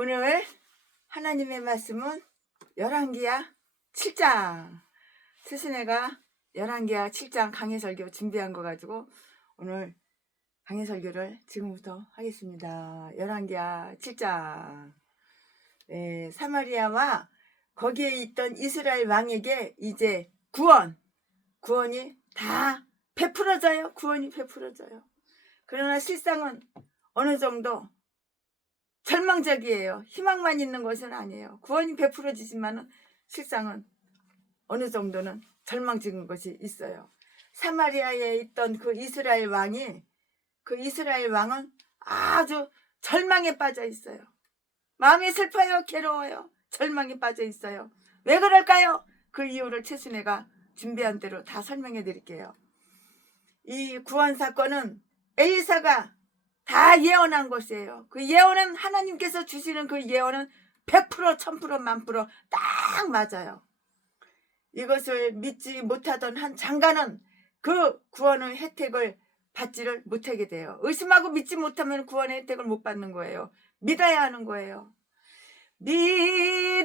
오늘 하나님의 말씀은 열왕기야 7장. 스승네가 열왕기야 7장 강해설교 준비한 거 가지고 오늘 강해설교를 지금부터 하겠습니다. 열왕기야 7장. 사마리아와 거기에 있던 이스라엘 왕에게 이제 구원이 다 베풀어져요. 구원이 베풀어져요. 그러나 실상은 어느 정도 절망적이에요. 희망만 있는 것은 아니에요. 구원이 베풀어지지만 실상은 어느 정도는 절망적인 것이 있어요. 사마리아에 있던 그 이스라엘 왕은 아주 절망에 빠져 있어요. 마음이 슬퍼요. 괴로워요. 절망에 빠져 있어요. 왜 그럴까요? 그 이유를 최순애가 준비한 대로 다 설명해 드릴게요. 이 구원 사건은 엘리사가 다 예언한 것이에요. 그 예언은 하나님께서 주시는 그 예언은 100% 1000% 1000% 딱 맞아요. 이것을 믿지 못하던 한 장관은 그 구원의 혜택을 받지를 못하게 돼요. 의심하고 믿지 못하면 구원의 혜택을 못 받는 거예요. 믿어야 하는 거예요. 믿으면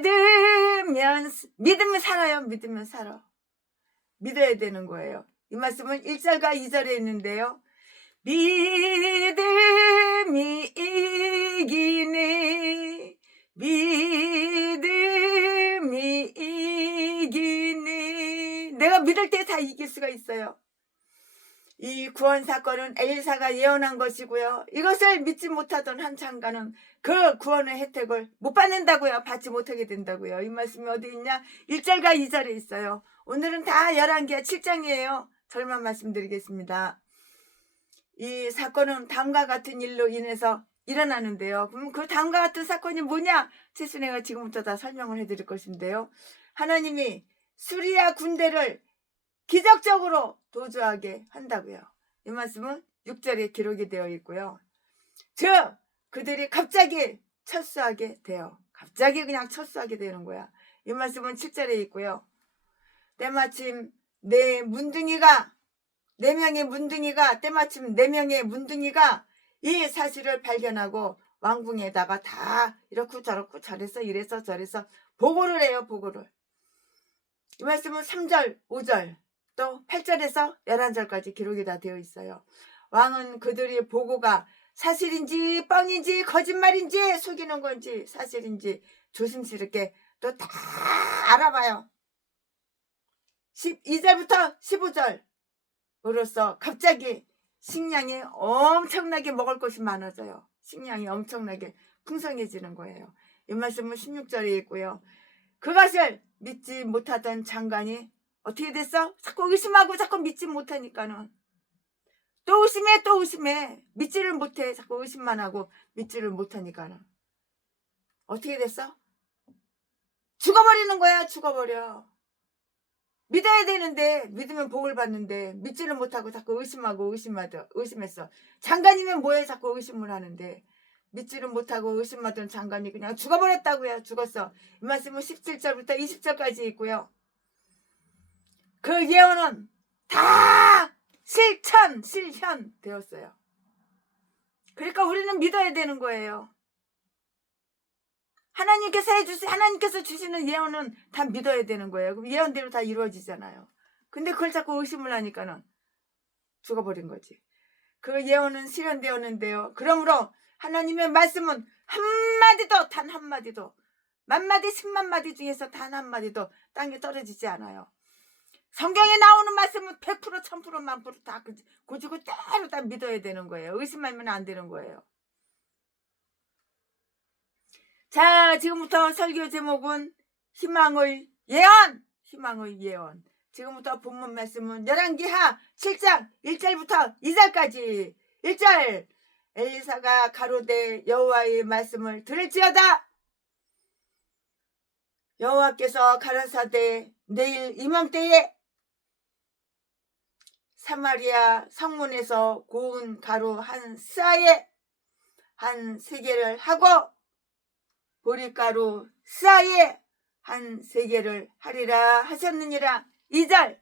살아요. 믿으면 살아. 믿어야 되는 거예요. 이 말씀은 1절과 2절에 있는데요. 믿음이 이기네. 믿음이 이기네. 내가 믿을 때 다 이길 수가 있어요. 이 구원 사건은 엘리사가 예언한 것이고요. 이것을 믿지 못하던 한 장관은 그 구원의 혜택을 못 받는다고요. 받지 못하게 된다고요. 이 말씀이 어디 있냐? 1절과 2절에 있어요. 오늘은 다 열왕기야 7장이에요. 절만 말씀드리겠습니다. 이 사건은 다음과 같은 일로 인해서 일어나는데요. 그럼 그 다음과 같은 사건이 뭐냐? 최순애가 지금부터 다 설명을 해드릴 것인데요. 하나님이 수리아 군대를 기적적으로 도주하게 한다고요. 이 말씀은 6절에 기록이 되어 있고요. 즉 그들이 갑자기 철수하게 돼요. 갑자기 그냥 철수하게 되는 거야. 이 말씀은 7절에 있고요. 때마침 네 명의 문둥이가 이 사실을 발견하고 왕궁에다가 다 이렇고 저렇고 저래서 이래서 저래서 보고를 해요. 보고를. 이 말씀은 3절 5절 또 8절에서 11절까지 기록이 다 되어 있어요. 왕은 그들의 보고가 사실인지 뻥인지 거짓말인지 속이는 건지 사실인지 조심스럽게 또 다 알아봐요. 12절부터 15절으로서 갑자기 식량이 엄청나게 먹을 것이 많아져요. 식량이 엄청나게 풍성해지는 거예요. 이 말씀은 16절에 있고요. 그것을 믿지 못하던 장관이 어떻게 됐어? 자꾸 의심하고 자꾸 믿지 못하니까는 또 의심해. 믿지를 못해. 자꾸 의심만 하고 믿지를 못하니까는 어떻게 됐어? 죽어버리는 거야. 죽어버려. 믿어야 되는데 믿으면 복을 받는데 믿지를 못하고 자꾸 의심했어. 장관이면 뭐해? 자꾸 의심을 하는데 믿지를 못하고 의심하던 장관이 그냥 죽어버렸다고요. 죽었어. 이 말씀은 17절부터 20절까지 있고요. 그 예언은 다 실현 되었어요. 그러니까 우리는 믿어야 되는 거예요. 하나님께서 주시는 예언은 다 믿어야 되는 거예요. 그럼 예언대로 다 이루어지잖아요. 근데 그걸 자꾸 의심을 하니까는 죽어버린 거지. 그 예언은 실현되었는데요. 그러므로 하나님의 말씀은 단 한마디도 만마디 10만 마디 중에서 단 한마디도 땅에 떨어지지 않아요. 성경에 나오는 말씀은 100% 1000% 1000% 다 고지고 때로 다 믿어야 되는 거예요. 의심하면 안 되는 거예요. 자, 지금부터 설교 제목은 희망의 예언. 지금부터 본문 말씀은 열왕기하 7장 1절부터 2절까지. 1절 엘리사가 가로되 여호와의 말씀을 들을지어다. 여호와께서 가라사대 내일 이맘때에 사마리아 성문에서 고운 가루 한 스아에 한 3개를 하고 보리가루 스아에 한 3개를 하리라 하셨느니라. 2절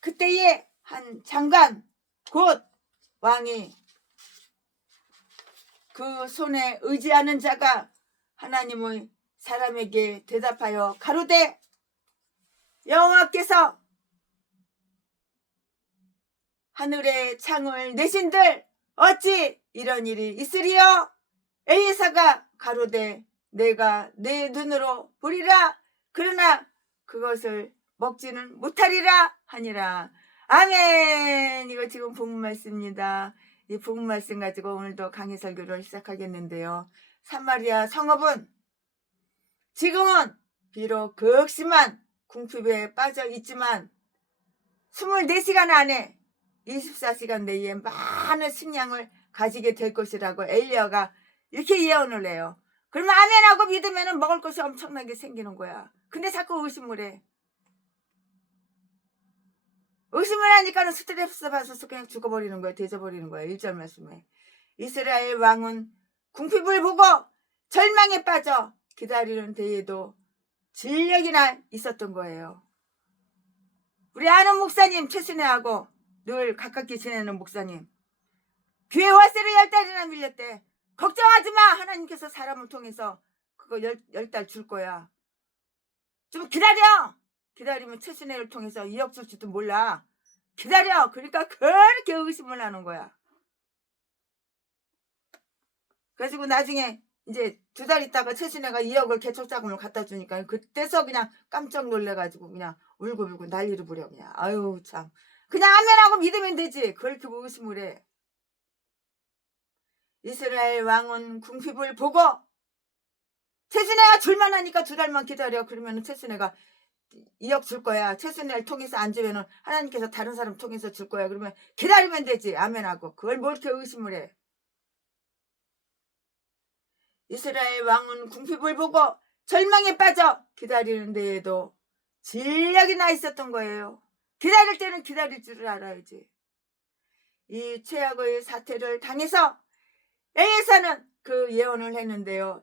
그때에 한 장관 곧 왕이 그 손에 의지하는 자가 하나님의 사람에게 대답하여 가로되 여호와께서 하늘의 창을 내신들 어찌 이런 일이 있으리요? 엘리사가 가로되 내가 내 눈으로 보리라. 그러나 그것을 먹지는 못하리라 하니라. 아멘. 이거 지금 본문 말씀입니다. 이 본문 말씀 가지고 오늘도 강의 설교를 시작하겠는데요. 사마리아 성읍은 지금은 비록 극심한 궁핍에 빠져 있지만 24시간 안에 24시간 내에 많은 식량을 가지게 될 것이라고 엘리야가 이렇게 예언을 해요. 그러면 아멘하고 믿으면 먹을 것이 엄청나게 생기는 거야. 근데 자꾸 의심을 해. 의심을 하니까는 스트레스 받아서 그냥 죽어버리는 거야. 되져버리는 거야. 1절 말씀에 이스라엘 왕은 궁핍을 보고 절망에 빠져 기다리는 데에도 진력이나 있었던 거예요. 우리 아는 목사님 최순애하고 늘 가깝게 지내는 목사님, 교회 월세를 10달이나 밀렸대. 걱정하지 마. 하나님께서 사람을 통해서 그거 10달 줄 거야. 좀 기다려. 기다리면 최순애를 통해서 2억 줄지도 몰라. 기다려. 그러니까 그렇게 의심을 하는 거야. 그래가지고 나중에 이제 2달 있다가 최순애가 2억을 개척자금을 갖다 주니까 그때서 그냥 깜짝 놀래가지고 그냥 울고불고 난리를 부려. 그냥 아유 참. 그냥 아멘하고 믿으면 되지. 그렇게 의심을 해. 이스라엘 왕은 궁핍을 보고 최순애가 줄만 하니까 2달만 기다려. 그러면 최순애가 2억 줄 거야. 최순애를 통해서 안 주면은 하나님께서 다른 사람 통해서 줄 거야. 그러면 기다리면 되지. 아멘하고. 그걸 뭘 이렇게 의심을 해. 이스라엘 왕은 궁핍을 보고 절망에 빠져 기다리는 데에도 진력이 나 있었던 거예요. 기다릴 때는 기다릴 줄을 알아야지. 이 최악의 사태를 당해서 엘리사는 그 예언을 했는데요.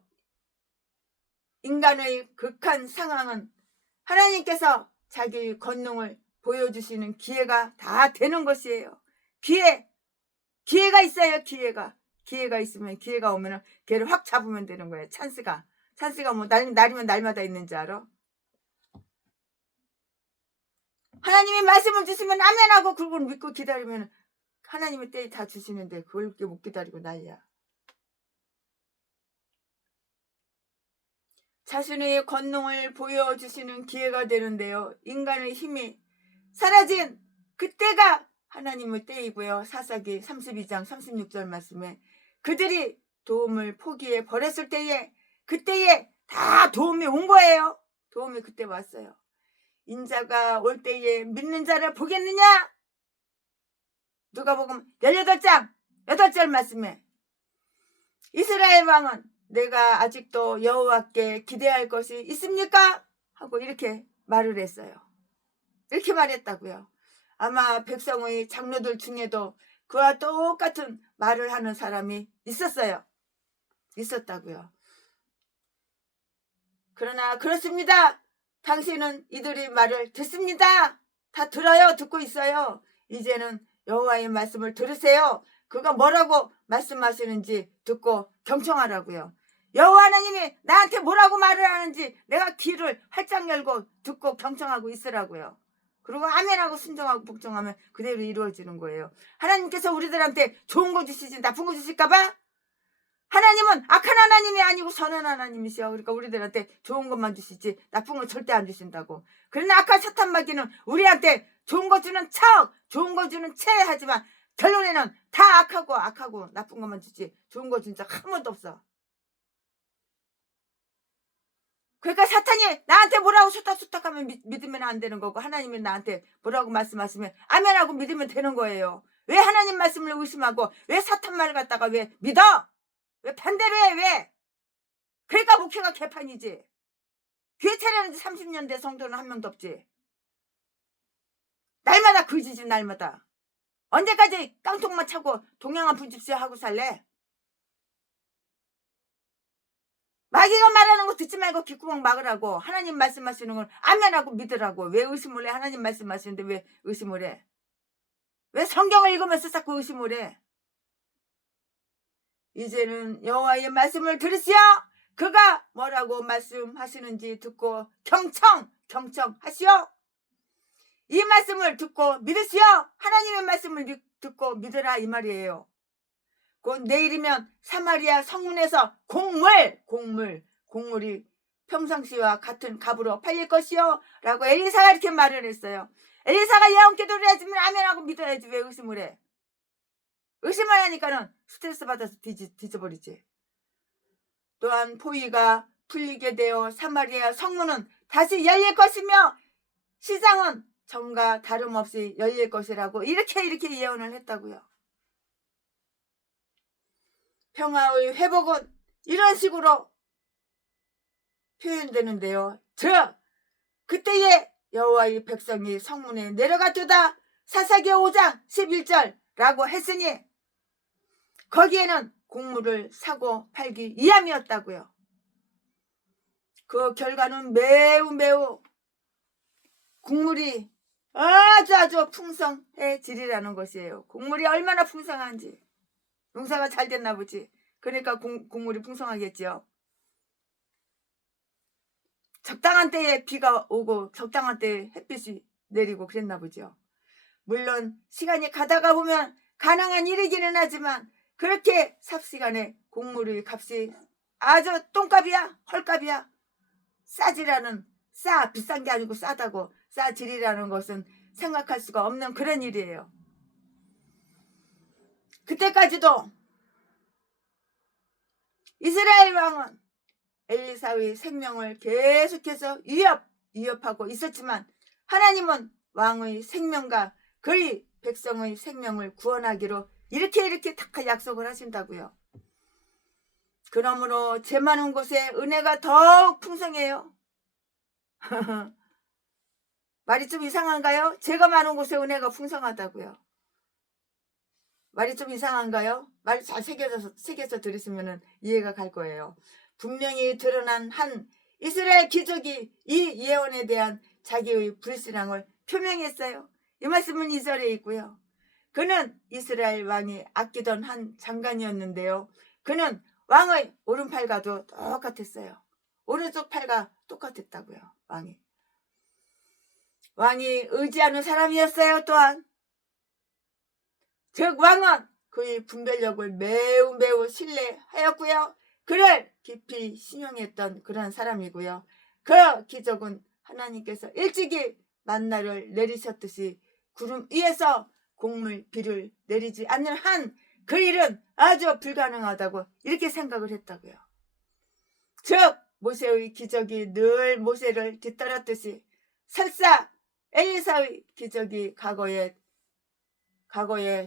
인간의 극한 상황은 하나님께서 자기 권능을 보여주시는 기회가 다 되는 것이에요. 기회가 있어요. 기회가 있으면 기회가 오면 걔를 확 잡으면 되는 거예요. 찬스가 뭐 날이면 날마다 있는 줄 알아? 하나님이 말씀을 주시면 아멘하고 그걸 믿고 기다리면 하나님의 때에 다 주시는데 그걸 못 기다리고 난리야. 자신의 권능을 보여주시는 기회가 되는데요. 인간의 힘이 사라진 그때가 하나님의 때이고요. 사사기 32장 36절 말씀에 그들이 도움을 포기해 버렸을 때에 그때에 다 도움이 온 거예요. 도움이 그때 왔어요. 인자가 올 때에 믿는 자를 보겠느냐? 누가복음 18장 8절 말씀에 이스라엘 왕은 내가 아직도 여호와께 기대할 것이 있습니까? 하고 이렇게 말을 했어요. 이렇게 말했다고요. 아마 백성의 장로들 중에도 그와 똑같은 말을 하는 사람이 있었다고요. 그러나 그렇습니다. 당신은 이들의 말을 듣습니다. 다 들어요. 듣고 있어요. 이제는 여호와의 말씀을 들으세요. 그가 뭐라고 말씀하시는지 듣고 경청하라고요. 여호와 하나님이 나한테 뭐라고 말을 하는지 내가 귀를 활짝 열고 듣고 경청하고 있으라고요. 그리고 아멘하고 순종하고 복종하면 그대로 이루어지는 거예요. 하나님께서 우리들한테 좋은 거 주시지 나쁜 거 주실까봐? 하나님은 악한 하나님이 아니고 선한 하나님이시여. 그러니까 우리들한테 좋은 것만 주시지 나쁜 건 절대 안 주신다고. 그러나 악한 사탄 마귀는 우리한테 좋은 거 주는 척 좋은 거 주는 채 하지만 결론에는 다 악하고 나쁜 것만 주지 좋은 거 준 적 한 번도 없어. 그러니까 사탄이 나한테 뭐라고 수탁하면 믿으면 안 되는 거고 하나님이 나한테 뭐라고 말씀하시면 아멘하고 믿으면 되는 거예요. 왜 하나님 말씀을 의심하고 왜 사탄 말을 갖다가 왜 믿어? 왜 반대로 해? 왜? 그러니까 목회가 개판이지. 교회 차려는 지 30년 된 성도는 한 명도 없지. 날마다 거지지 날마다. 언제까지 깡통만 차고 동양한 분집시 하고 살래? 마귀가 말하는 거 듣지 말고 귓구멍 막으라고. 하나님 말씀하시는 걸 아멘하고 믿으라고. 왜 의심을 해? 하나님 말씀하시는데 왜 의심을 해? 왜 성경을 읽으면서 자꾸 의심을 해? 이제는 여호와의 말씀을 들으시오. 그가 뭐라고 말씀하시는지 듣고 경청하시오. 이 말씀을 듣고 믿으시오. 하나님의 말씀을 듣고 믿으라 이 말이에요. 곧 내일이면 사마리아 성문에서 곡물이 평상시와 같은 값으로 팔릴 것이요 라고 엘리사가 이렇게 말을 했어요. 엘리사가 예언 기도를 해주면 아멘하고 믿어야지. 왜 의심을 해? 의심을 하니까는 스트레스 받아서 뒤져버리지. 또한 포위가 풀리게 되어 사마리아 성문은 다시 열릴 것이며 시장은 전과 다름없이 열릴 것이라고 이렇게 예언을 했다고요. 평화의 회복은 이런 식으로 표현되는데요. 그때에 여호와의 백성이 성문에 내려갔도다. 사사기 5장 11절라고 했으니 거기에는 곡물을 사고 팔기 위함이었다고요. 그 결과는 매우 곡물이 아주 풍성해지리라는 것이에요. 곡물이 얼마나 풍성한지. 농사가 잘 됐나 보지. 그러니까 곡물이 풍성하겠지요. 적당한 때에 비가 오고 적당한 때에 햇빛이 내리고 그랬나 보죠. 물론 시간이 가다가 보면 가능한 일이기는 하지만 그렇게 삽시간에 곡물의 값이 아주 똥값이야 헐값이야 비싼 게 아니고 싸다고 싸지리라는 것은 생각할 수가 없는 그런 일이에요. 그때까지도 이스라엘 왕은 엘리사의 생명을 계속해서 위협하고 있었지만 하나님은 왕의 생명과 그의 백성의 생명을 구원하기로 이렇게 다 약속을 하신다고요. 그러므로 죄 많은 곳에 은혜가 더욱 풍성해요. 말이 좀 이상한가요? 죄가 많은 곳에 은혜가 풍성하다고요. 말이 좀 이상한가요? 말 잘 새겨서 들으시면 이해가 갈 거예요. 분명히 드러난 한 이스라엘 귀족이 이 예언에 대한 자기의 불신앙을 표명했어요. 이 말씀은 2절에 있고요. 그는 이스라엘 왕이 아끼던 한 장관이었는데요. 그는 왕의 오른팔과도 똑같았어요. 오른쪽 팔과 똑같았다고요. 왕이 의지하는 사람이었어요. 또한 즉 왕은 그의 분별력을 매우 신뢰하였고요. 그를 깊이 신용했던 그런 사람이고요. 그 기적은 하나님께서 일찍이 만나를 내리셨듯이 구름 위에서 곡물 비를 내리지 않는 한 그 일은 아주 불가능하다고 이렇게 생각을 했다고요. 즉 모세의 기적이 늘 모세를 뒤따랐듯이 설사 엘리사의 기적이 과거의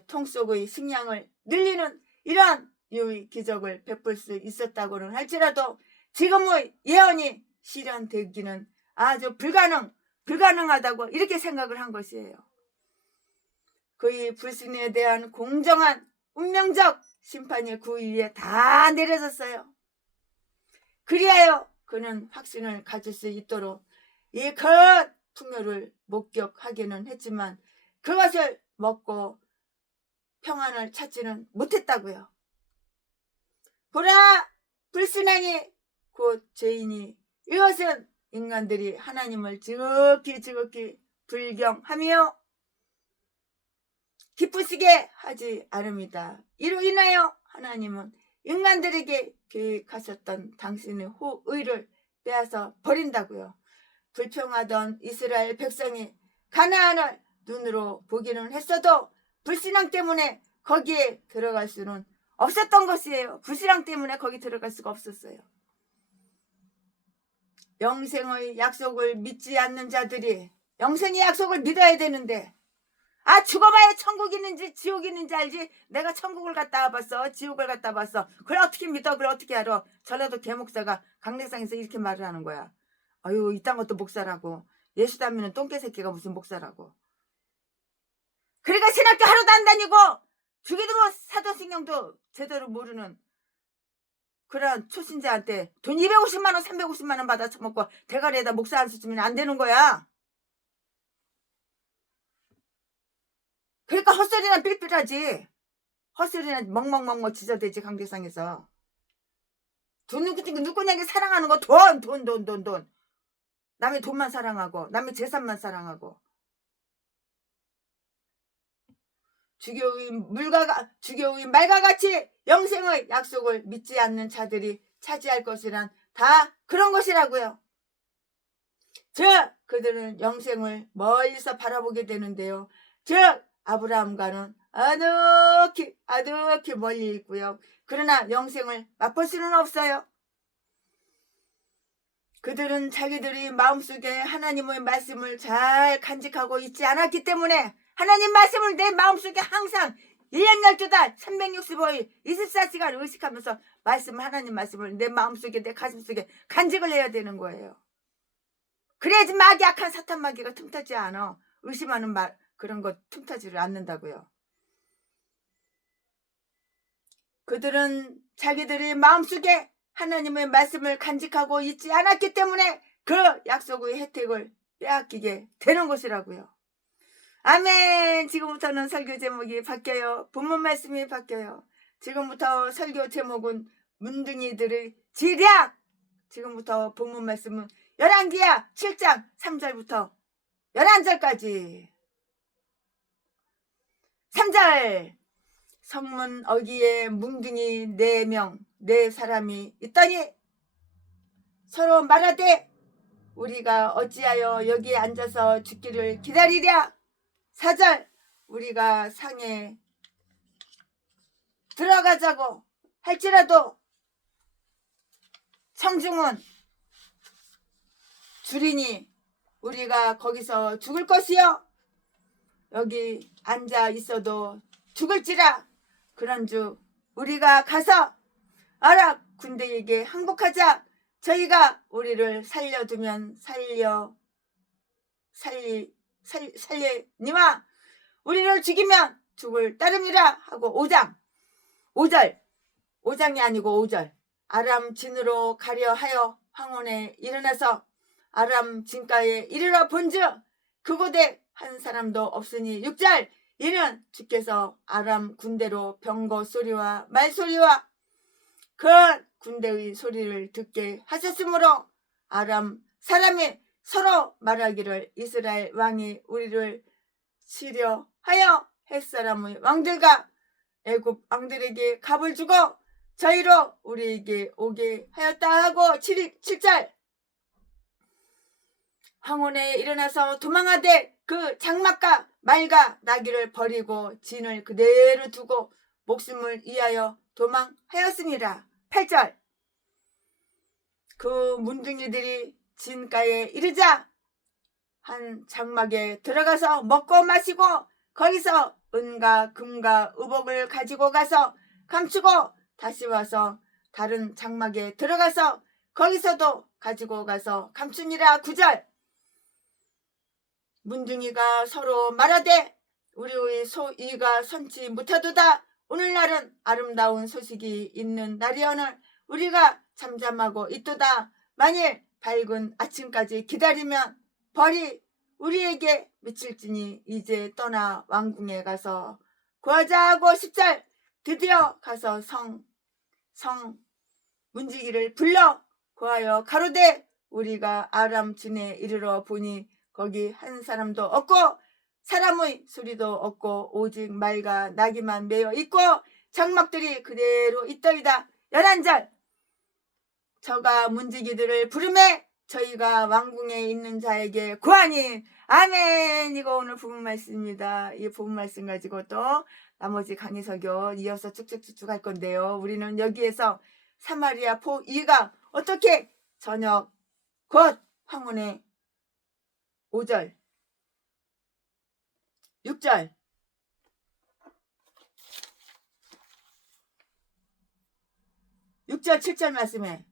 통 속의 식량을 늘리는 이러한 유의 기적을 베풀 수 있었다고는 할지라도 지금의 예언이 실현되기는 아주 불가능하다고 이렇게 생각을 한 것이에요. 그의 불신에 대한 공정한 운명적 심판이 그 위에 다 내려졌어요. 그리하여 그는 확신을 가질 수 있도록 이 큰 풍요를 목격하기는 했지만 그것을 먹고 평안을 찾지는 못했다고요. 보라, 불신앙이 곧 죄인이 이것은 인간들이 하나님을 지극히 불경하며 기쁘시게 하지 않습니다. 이로 인하여 하나님은 인간들에게 계획하셨던 당신의 호의를 빼앗아 버린다고요. 불평하던 이스라엘 백성이 가나안을 눈으로 보기는 했어도 불신앙 때문에 거기에 들어갈 수는 없었던 것이에요. 불신앙 때문에 거기 들어갈 수가 없었어요. 영생의 약속을 믿지 않는 자들이 영생의 약속을 믿어야 되는데 죽어봐야 천국 있는지 지옥 있는지 알지. 내가 천국을 갔다 와봤어 지옥을 갔다 와봤어. 그걸 어떻게 믿어. 그걸 어떻게 알아. 전라도 개목사가 강례상에서 이렇게 말을 하는 거야. 아유 이딴 것도 목사라고. 예수 닮는 똥개 새끼가 무슨 목사라고. 그러니까 신학교 하루도 안 다니고 주기도 뭐 사도신경도 제대로 모르는 그런 초신자한테 돈 250만 원 350만 원 받아 처먹고 대가리에다 목사 안 쓰면 안 되는 거야. 그러니까 헛소리나 삘삘하지. 헛소리나 멍멍멍멍 지저대지 강대상에서. 누구냐게 사랑하는 거 돈. 남의 돈만 사랑하고 남의 재산만 사랑하고 주교인 말과 같이 영생의 약속을 믿지 않는 자들이 차지할 것이란 다 그런 것이라고요. 즉 그들은 영생을 멀리서 바라보게 되는데요. 즉 아브라함과는 아득히 멀리 있고요. 그러나 영생을 맛볼 수는 없어요. 그들은 자기들이 마음속에 하나님의 말씀을 잘 간직하고 있지 않았기 때문에 하나님 말씀을 내 마음속에 항상 1년 12달 365일 24시간 의식하면서 하나님 말씀을 내 마음속에 내 가슴속에 간직을 해야 되는 거예요. 그래야지 악한 사탄 마귀가 틈타지 않아. 의심하는 그런 거 틈타지를 않는다고요. 그들은 자기들이 마음속에 하나님의 말씀을 간직하고 있지 않았기 때문에 그 약속의 혜택을 빼앗기게 되는 것이라고요. 아멘. 지금부터는 설교 제목이 바뀌어요. 본문 말씀이 바뀌어요. 지금부터 설교 제목은 문둥이들의 지략. 지금부터 본문 말씀은 열왕기하 7장 3절부터 11절까지. 3절. 성문 어귀에 뭉둥이 4명 4사람이 있더니 서로 말하되 우리가 어찌하여 여기에 앉아서 죽기를 기다리랴. 4절. 우리가 상에 들어가자고 할지라도 청중은 줄이니 우리가 거기서 죽을 것이요 여기 앉아 있어도 죽을지라. 그런즉 우리가 가서 아랍 군대에게 항복하자. 저희가 우리를 살려두면 살리니와 우리를 죽이면 죽을 따름이라 하고 5장이 아니고 5절. 아람 진으로 가려 하여 황혼에 일어나서 아람 진가에 이르러 본즉 그곳에 한 사람도 없으니 6절. 이는 주께서 아람 군대로 병거 소리와 말소리와 그 군대의 소리를 듣게 하셨으므로 아람 사람이 서로 말하기를 이스라엘 왕이 우리를 치려 하여 햇사람의 왕들과 애굽 왕들에게 갑을 주고 저희로 우리에게 오게 하였다 하고 7절. 황혼에 일어나서 도망하되 그 장막과 말과 나귀를 버리고 진을 그대로 두고 목숨을 위하여 도망하였습니다. 8절. 그 문둥이들이 진가에 이르자 한 장막에 들어가서 먹고 마시고 거기서 은과 금과 의복을 가지고 가서 감추고 다시 와서 다른 장막에 들어가서 거기서도 가지고 가서 감추니라. 9절. 문둥이가 서로 말하되 우리의 소위가 선치 못하도다. 오늘날은 아름다운 소식이 있는 날이오늘 우리가 잠잠하고 있도다. 만일 밝은 아침까지 기다리면 벌이 우리에게 미칠지니 이제 떠나 왕궁에 가서 구하자 하고 10절. 드디어 가서 성 문지기를 불러 구하여 가로되 우리가 아람 진에 이르러 보니 거기 한 사람도 없고 사람의 소리도 없고 오직 말과 나귀만 매여 있고 장막들이 그대로 있더이다. 11절. 저가 문지기들을 부르매 저희가 왕궁에 있는 자에게 구하니. 아멘. 이거 오늘 부분 말씀입니다. 이 부분 말씀 가지고 또 나머지 강의 설교 이어서 쭉쭉쭉쭉 할 건데요. 우리는 여기에서 사마리아 포 2가 어떻게 저녁 곧 황혼의 5절 6절 7절 말씀에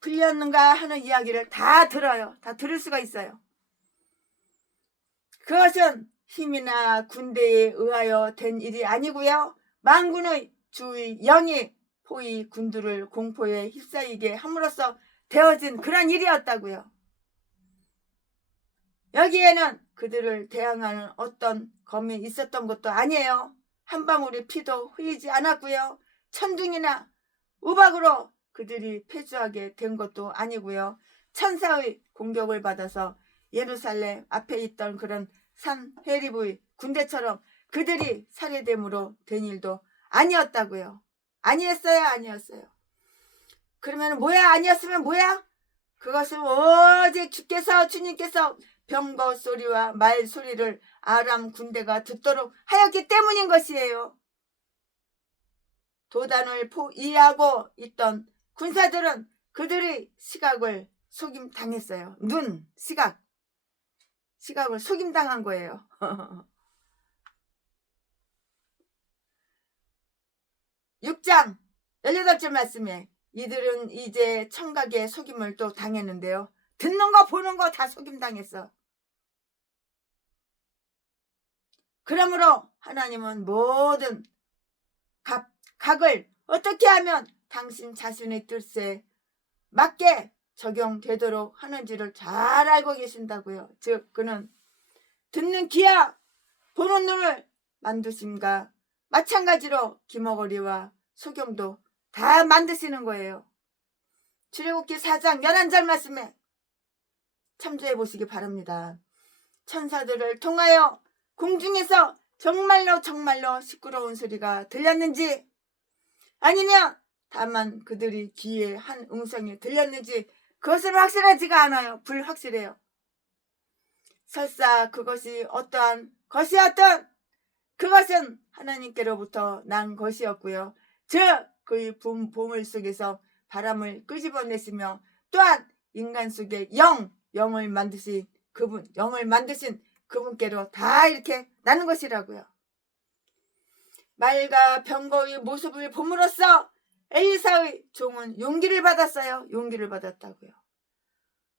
풀렸는가 하는 이야기를 다 들어요. 다 들을 수가 있어요. 그것은 힘이나 군대에 의하여 된 일이 아니고요. 만군의 주의 영이 포위 군두를 공포에 휩싸이게 함으로써 되어진 그런 일이었다고요. 여기에는 그들을 대항하는 어떤 검이 있었던 것도 아니에요. 한 방울의 피도 흘리지 않았고요. 천둥이나 우박으로 그들이 패주하게 된 것도 아니고요. 천사의 공격을 받아서 예루살렘 앞에 있던 그런 산 헤립의 군대처럼 그들이 살해됨으로 된 일도 아니었다고요. 아니었어요. 그러면 뭐야? 아니었으면 뭐야? 그것은 오직 주님께서 병거 소리와 말 소리를 아람 군대가 듣도록 하였기 때문인 것이에요. 도단을 이해하고 있던 군사들은 그들의 시각을 속임당했어요. 시각을 속임당한 거예요. 6장 18절 말씀에 이들은 이제 청각의 속임을 또 당했는데요. 듣는 거 보는 거 다 속임당했어. 그러므로 하나님은 모든 각을 어떻게 하면 당신 자신의 뜻에 맞게 적용되도록 하는지를 잘 알고 계신다고요. 즉 그는 듣는 귀와 보는 눈을 만드심과 마찬가지로 귀머거리와 소경도 다 만드시는 거예요. 출애굽기 4장 11절 말씀에 참조해 보시기 바랍니다. 천사들을 통하여 공중에서 정말로 시끄러운 소리가 들렸는지 아니면 다만 그들이 귀에 한 음성이 들렸는지 그것은 확실하지가 않아요. 불확실해요. 설사 그것이 어떠한 것이었던 그것은 하나님께로부터 난 것이었고요. 즉 그의 보물 속에서 바람을 끄집어내시며 또한 인간 속에 영을 만드신 그분께로 다 이렇게 나는 것이라고요. 말과 병거의 모습을 봄으로써 엘리사의 종은 용기를 받았어요. 용기를 받았다고요.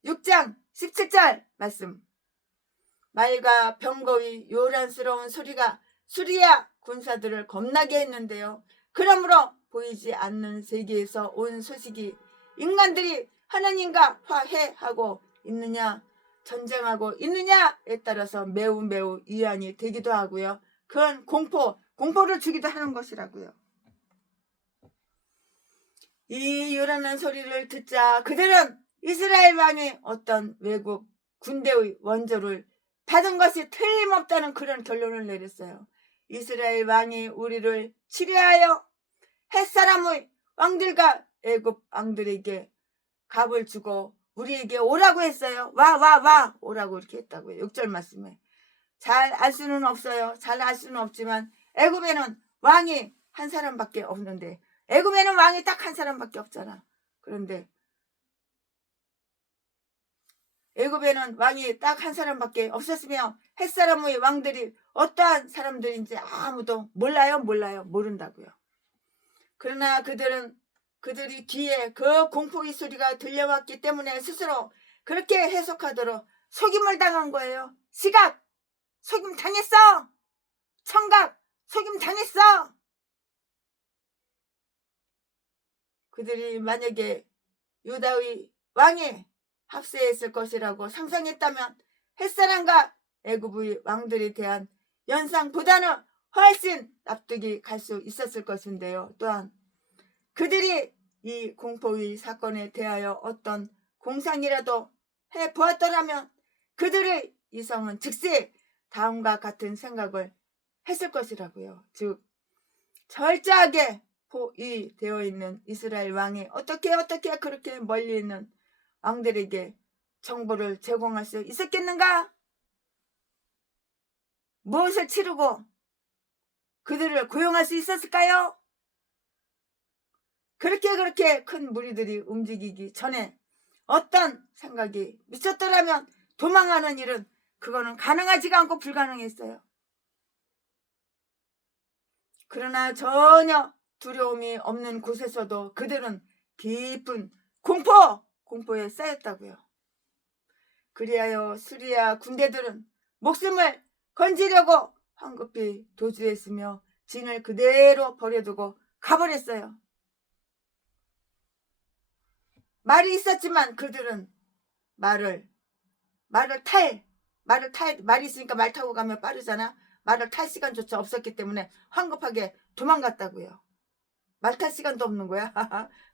6장 17절 말씀. 말과 병거의 요란스러운 소리가 수리아 군사들을 겁나게 했는데요. 그러므로 보이지 않는 세계에서 온 소식이 인간들이 하나님과 화해하고 있느냐 전쟁하고 있느냐에 따라서 매우 이안이 되기도 하고요. 그건 공포를 주기도 하는 것이라고요. 이 요란한 소리를 듣자 그들은 이스라엘 왕이 어떤 외국 군대의 원조를 받은 것이 틀림없다는 그런 결론을 내렸어요. 이스라엘 왕이 우리를 치료하여 햇사람의 왕들과 애굽 왕들에게 값을 주고 우리에게 오라고 했어요. 와 오라고 이렇게 했다고요. 6절 말씀에. 잘 알 수는 없어요. 잘 알 수는 없지만 애굽에는 왕이 한 사람밖에 없는데 애굽에는 왕이 딱 한 사람밖에 없잖아. 그런데 애굽에는 왕이 딱 한 사람밖에 없었으며 햇사람의 왕들이 어떠한 사람들인지 아무도 모른다고요. 그러나 그들이 귀에 그 공포의 소리가 들려왔기 때문에 스스로 그렇게 해석하도록 속임을 당한 거예요. 시각 속임 당했어. 청각 속임 당했어. 그들이 만약에 유다의 왕이 합세했을 것이라고 상상했다면 햇사람과 애굽의 왕들에 대한 연상보다는 훨씬 납득이 갈 수 있었을 것인데요. 또한 그들이 이 공포의 사건에 대하여 어떤 공상이라도 해보았더라면 그들의 이성은 즉시 다음과 같은 생각을 했을 것이라고요. 즉 철저하게 포위되어 있는 이스라엘 왕이 어떻게 그렇게 멀리 있는 왕들에게 정보를 제공할 수 있었겠는가? 무엇을 치르고 그들을 고용할 수 있었을까요? 그렇게 큰 무리들이 움직이기 전에 어떤 생각이 미쳤더라면 도망하는 일은 그거는 가능하지가 않고 불가능했어요. 그러나 전혀 두려움이 없는 곳에서도 그들은 깊은 공포에 쌓였다고요. 그리하여 수리아 군대들은 목숨을 건지려고 황급히 도주했으며 진을 그대로 버려두고 가버렸어요. 말이 있었지만 그들은 말이 있으니까 말 타고 가면 빠르잖아. 말을 탈 시간조차 없었기 때문에 황급하게 도망갔다고요. 말 탈 시간도 없는 거야.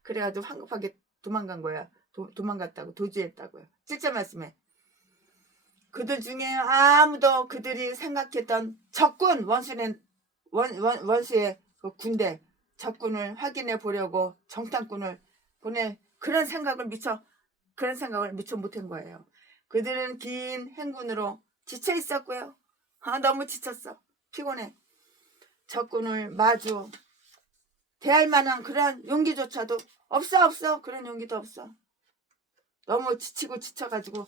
그래가지고 황급하게 도망간 거야. 도망갔다고, 도주했다고요. 7절 말씀에 그들 중에 아무도 그들이 생각했던 적군 원수의 그 군대 적군을 확인해 보려고 정탐꾼을 보낼 그런 생각을 미처 못한 거예요. 그들은 긴 행군으로 지쳐 있었고요. 너무 지쳤어. 피곤해. 적군을 마주 대할 만한 그런 용기조차도 없어. 그런 용기도 없어. 너무 지치고 지쳐가지고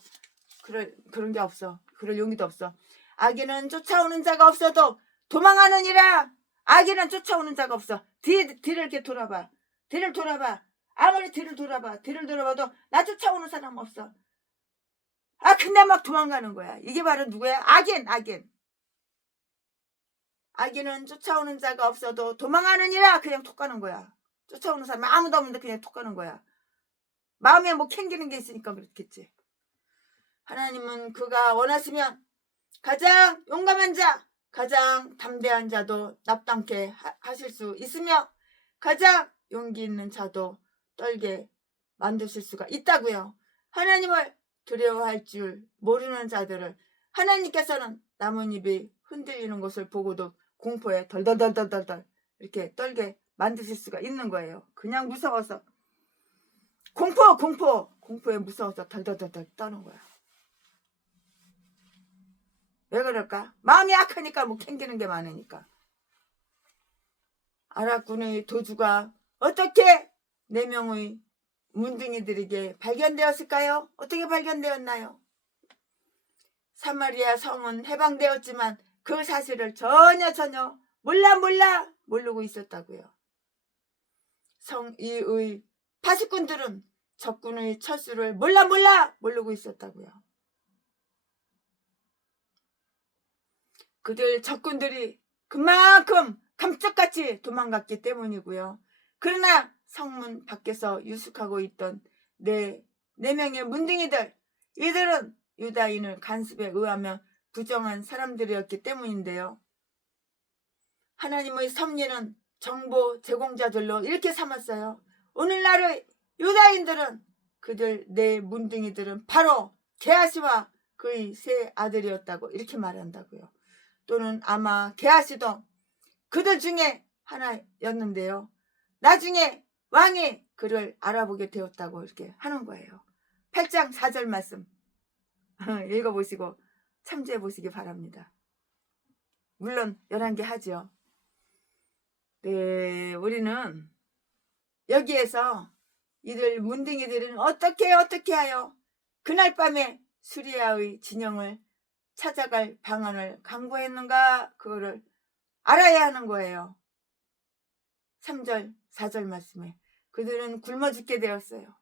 그런 게 없어. 그럴 용기도 없어. 악인은 쫓아오는 자가 없어도 도망하느니라. 악인은 쫓아오는 자가 없어. 뒤를 이렇게 돌아봐. 뒤를 돌아봐. 아무리 뒤를 돌아봐도 나 쫓아오는 사람 없어. 근데 막 도망가는 거야. 이게 바로 누구야? 악인. 악인은 쫓아오는 자가 없어도 도망하느니라. 그냥 톡 가는 거야. 쫓아오는 사람 아무도 없는데 그냥 톡 가는 거야. 마음에 뭐 캥기는 게 있으니까 그렇겠지. 하나님은 그가 원하시면 가장 용감한 자, 가장 담대한 자도 납당케 하실 수 있으며 가장 용기 있는 자도 떨게 만드실 수가 있다고요. 하나님을 두려워할 줄 모르는 자들을 하나님께서는 나뭇잎이 흔들리는 것을 보고도 공포에 덜덜덜덜덜 이렇게 떨게 만드실 수가 있는 거예요. 그냥 무서워서 공포에 무서워서 덜덜덜덜 떠는 거야. 왜 그럴까? 마음이 약하니까 뭐 캥기는 게 많으니까. 아랍군의 도주가 어떻게 4명의 문둥이들에게 발견되었을까요? 어떻게 발견되었나요? 사마리아 성은 해방되었지만 그 사실을 전혀 모르고 있었다고요. 성 이의 파수꾼들은 적군의 철수를 모르고 있었다고요. 그들 적군들이 그만큼 감쪽같이 도망갔기 때문이고요. 그러나 성문 밖에서 유숙하고 있던 네 명의 문둥이들, 이들은 유다인을 간섭에 의하며 부정한 사람들이었기 때문인데요. 하나님의 섭리는 정보 제공자들로 이렇게 삼았어요. 오늘날의 유다인들은 그들 네 문둥이들은 바로 게하시와 그의 세 아들이었다고 이렇게 말한다고요. 또는 아마 게하시도 그들 중에 하나였는데요. 나중에 왕이 그를 알아보게 되었다고 이렇게 하는 거예요. 8장 4절 말씀 읽어보시고 참조해 보시기 바랍니다. 물론 11개 하죠. 네, 우리는 여기에서 이들 문둥이들은 어떻게 하여 그날 밤에 수리아의 진영을 찾아갈 방안을 강구했는가, 그거를 알아야 하는 거예요. 3절 4절 말씀에 그들은 굶어 죽게 되었어요.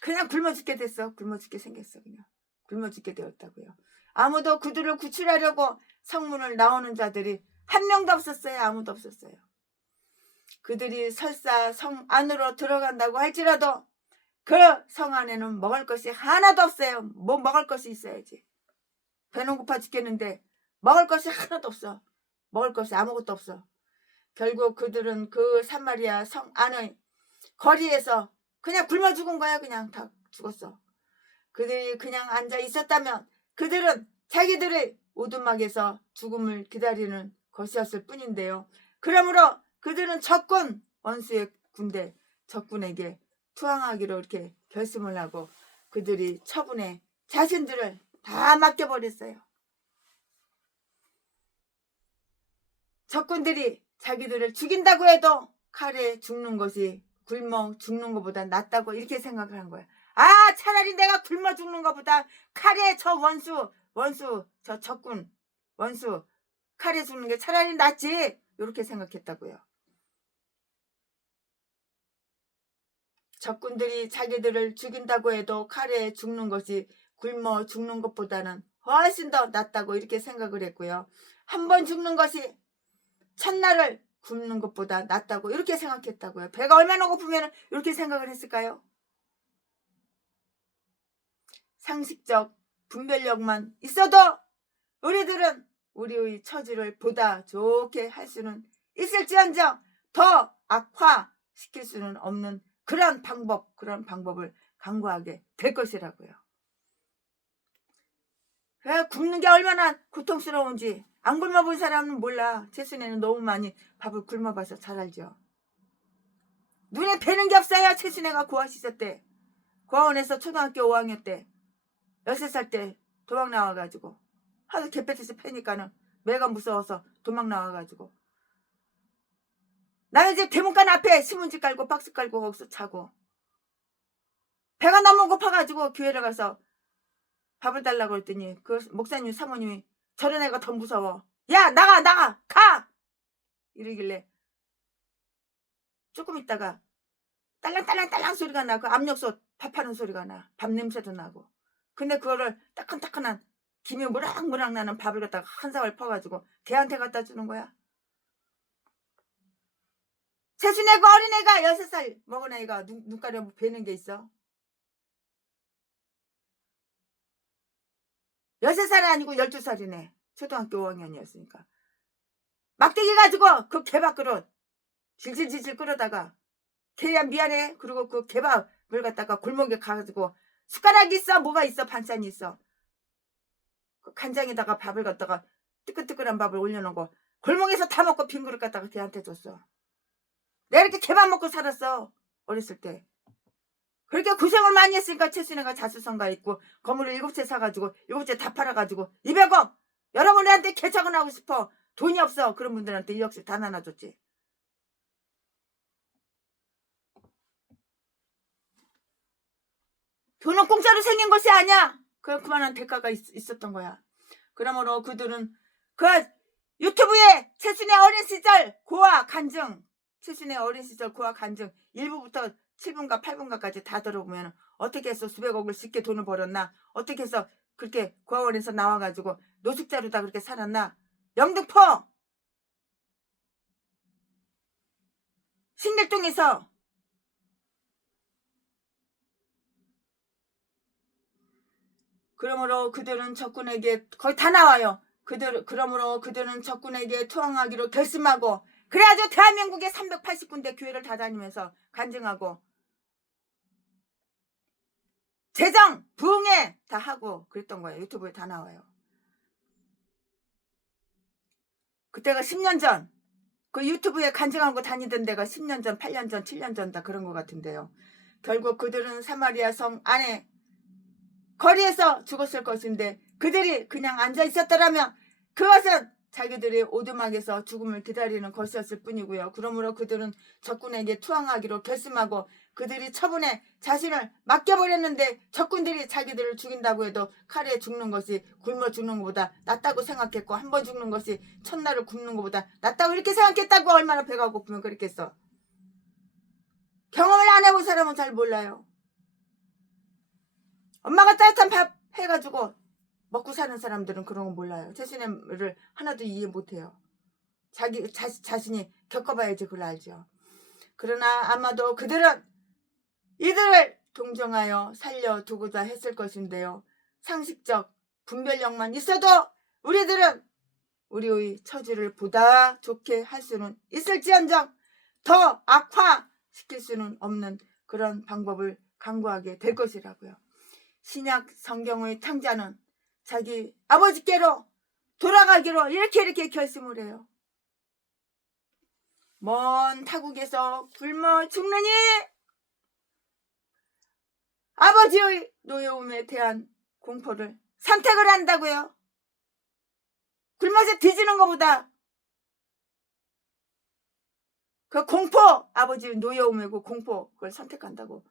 그냥 굶어 죽게 됐어. 굶어 죽게 생겼어. 그냥 굶어 죽게 되었다고요. 아무도 그들을 구출하려고 성문을 나오는 자들이 한 명도 없었어요. 아무도 없었어요. 그들이 설사 성 안으로 들어간다고 할지라도 그 성 안에는 먹을 것이 하나도 없어요. 뭐 먹을 것이 있어야지. 배는 고파 죽겠는데 먹을 것이 하나도 없어. 먹을 것이 아무것도 없어. 결국 그들은 그 사마리아 성 안의 거리에서 그냥 굶어 죽은 거야. 그냥 다 죽었어. 그들이 그냥 앉아 있었다면 그들은 자기들의 오두막에서 죽음을 기다리는 것이었을 뿐인데요. 그러므로 그들은 적군, 원수의 군대, 적군에게 투항하기로 이렇게 결심을 하고 그들이 처분에 자신들을 다 맡겨버렸어요. 적군들이 자기들을 죽인다고 해도 칼에 죽는 것이 굶어 죽는 것보다 낫다고 이렇게 생각을 한 거야. 차라리 내가 굶어 죽는 것보다 칼에 저 원수 저 적군 원수 칼에 죽는 게 차라리 낫지, 이렇게 생각했다고요. 적군들이 자기들을 죽인다고 해도 칼에 죽는 것이 굶어 죽는 것보다는 훨씬 더 낫다고 이렇게 생각을 했고요. 한 번 죽는 것이 첫날을 굶는 것보다 낫다고 이렇게 생각했다고요. 배가 얼마나 고프면 이렇게 생각을 했을까요? 상식적 분별력만 있어도 우리들은 우리의 처지를 보다 좋게 할 수는 있을지언정 더 악화시킬 수는 없는 그런 방법을 강구하게 될 것이라고요. 굶는 게 얼마나 고통스러운지 안 굶어본 사람은 몰라. 최순애는 너무 많이 밥을 굶어봐서 잘 알죠. 눈에 뵈는 게 없어요. 최순애가 고아 시절 때, 고아원에서 초등학교 5학년 때 13살 때 도망 나와가지고 하도 개패듯이 패니까는 매가 무서워서 도망 나와가지고 나 이제 대문간 앞에 신문지 깔고 박스 깔고 거기서 자고 배가 너무 고파가지고 교회를 가서 밥을 달라고 했더니 그 목사님 사모님이 저런 애가 더 무서워. 야 나가 가! 이러길래 조금 있다가 딸랑딸랑 소리가 나고 압력솥 밥하는 소리가 나. 밥 냄새도 나고. 근데 그거를 따끈따끈한 김이 무락무락 나는 밥을 갖다가 한 사발 퍼가지고 걔한테 갖다 주는 거야. 최순애가 어린애가 6살 먹은 애가 눈가려 베는 게 있어. 6살이 아니고 12살이네. 초등학교 5학년이었으니까. 막대기 가지고 그 개밥그릇 질질질질 끓여다가 걔야 미안해. 그리고 그 개밥을 갖다가 골목에 가가지고 숟가락이 있어 뭐가 있어 반찬이 있어. 그 간장에다가 밥을 갖다가 뜨끈뜨끈한 밥을 올려놓고 골목에서 다 먹고 빈 그릇 갖다가 걔한테 줬어. 내가 이렇게 개밥 먹고 살았어. 어렸을 때. 그렇게 고생을 많이 했으니까 최순애가 자수성가 있고 건물을 7채 사가지고 7채 다 팔아가지고 200억 여러분들한테 개척은 하고 싶어. 돈이 없어. 그런 분들한테 2억씩 다 나눠줬지. 돈은 공짜로 생긴 것이 아니야. 그만한 대가가 있었던 거야. 그러므로 그들은 그 유튜브에 최순애 어린 시절 고아 간증, 최순애 어린 시절 고아 간증 1부부터 7분가 8분가까지 다 들어보면 어떻게 해서 수백억을 쉽게 돈을 벌었나, 어떻게 해서 그렇게 고아원에서 나와가지고 노숙자로 다 그렇게 살았나. 영등포 신길동에서 그러므로 그들은 적군에게 거의 다 나와요. 그러므로 그들은 적군에게 투항하기로 결심하고 그래가지고 대한민국의 380군데 교회를 다 다니면서 간증하고 재정 부흥회 다 하고 그랬던 거예요. 유튜브에 다 나와요. 그때가 10년 전 그 유튜브에 간증하고 다니던 데가 10년 전 8년 전 7년 전 다 그런 것 같은데요. 결국 그들은 사마리아 성 안에 거리에서 죽었을 것인데 그들이 그냥 앉아 있었더라면 그것은 자기들의 오두막에서 죽음을 기다리는 것이었을 뿐이고요. 그러므로 그들은 적군에게 투항하기로 결심하고 그들이 처분에 자신을 맡겨버렸는데 적군들이 자기들을 죽인다고 해도 칼에 죽는 것이 굶어 죽는 것보다 낫다고 생각했고 한 번 죽는 것이 첫날을 굶는 것보다 낫다고 이렇게 생각했다고. 얼마나 배가 고프면 그랬겠어. 경험을 안 해본 사람은 잘 몰라요. 엄마가 따뜻한 밥 해가지고 먹고 사는 사람들은 그런 거 몰라요. 최순애를 하나도 이해 못해요. 자신이 겪어봐야지 그걸 알죠. 그러나 아마도 그들은 이들을 동정하여 살려두고자 했을 것인데요. 상식적 분별력만 있어도 우리들은 우리의 처지를 보다 좋게 할 수는 있을지언정 더 악화시킬 수는 없는 그런 방법을 강구하게 될 것이라고요. 신약 성경의 탕자는 자기 아버지께로 돌아가기로 이렇게 결심을 해요. 먼 타국에서 굶어 죽느니 아버지의 노여움에 대한 공포를 선택을 한다고요. 굶어서 뒤지는 것보다 그 공포, 아버지의 노여움이고 공포, 그걸 선택한다고.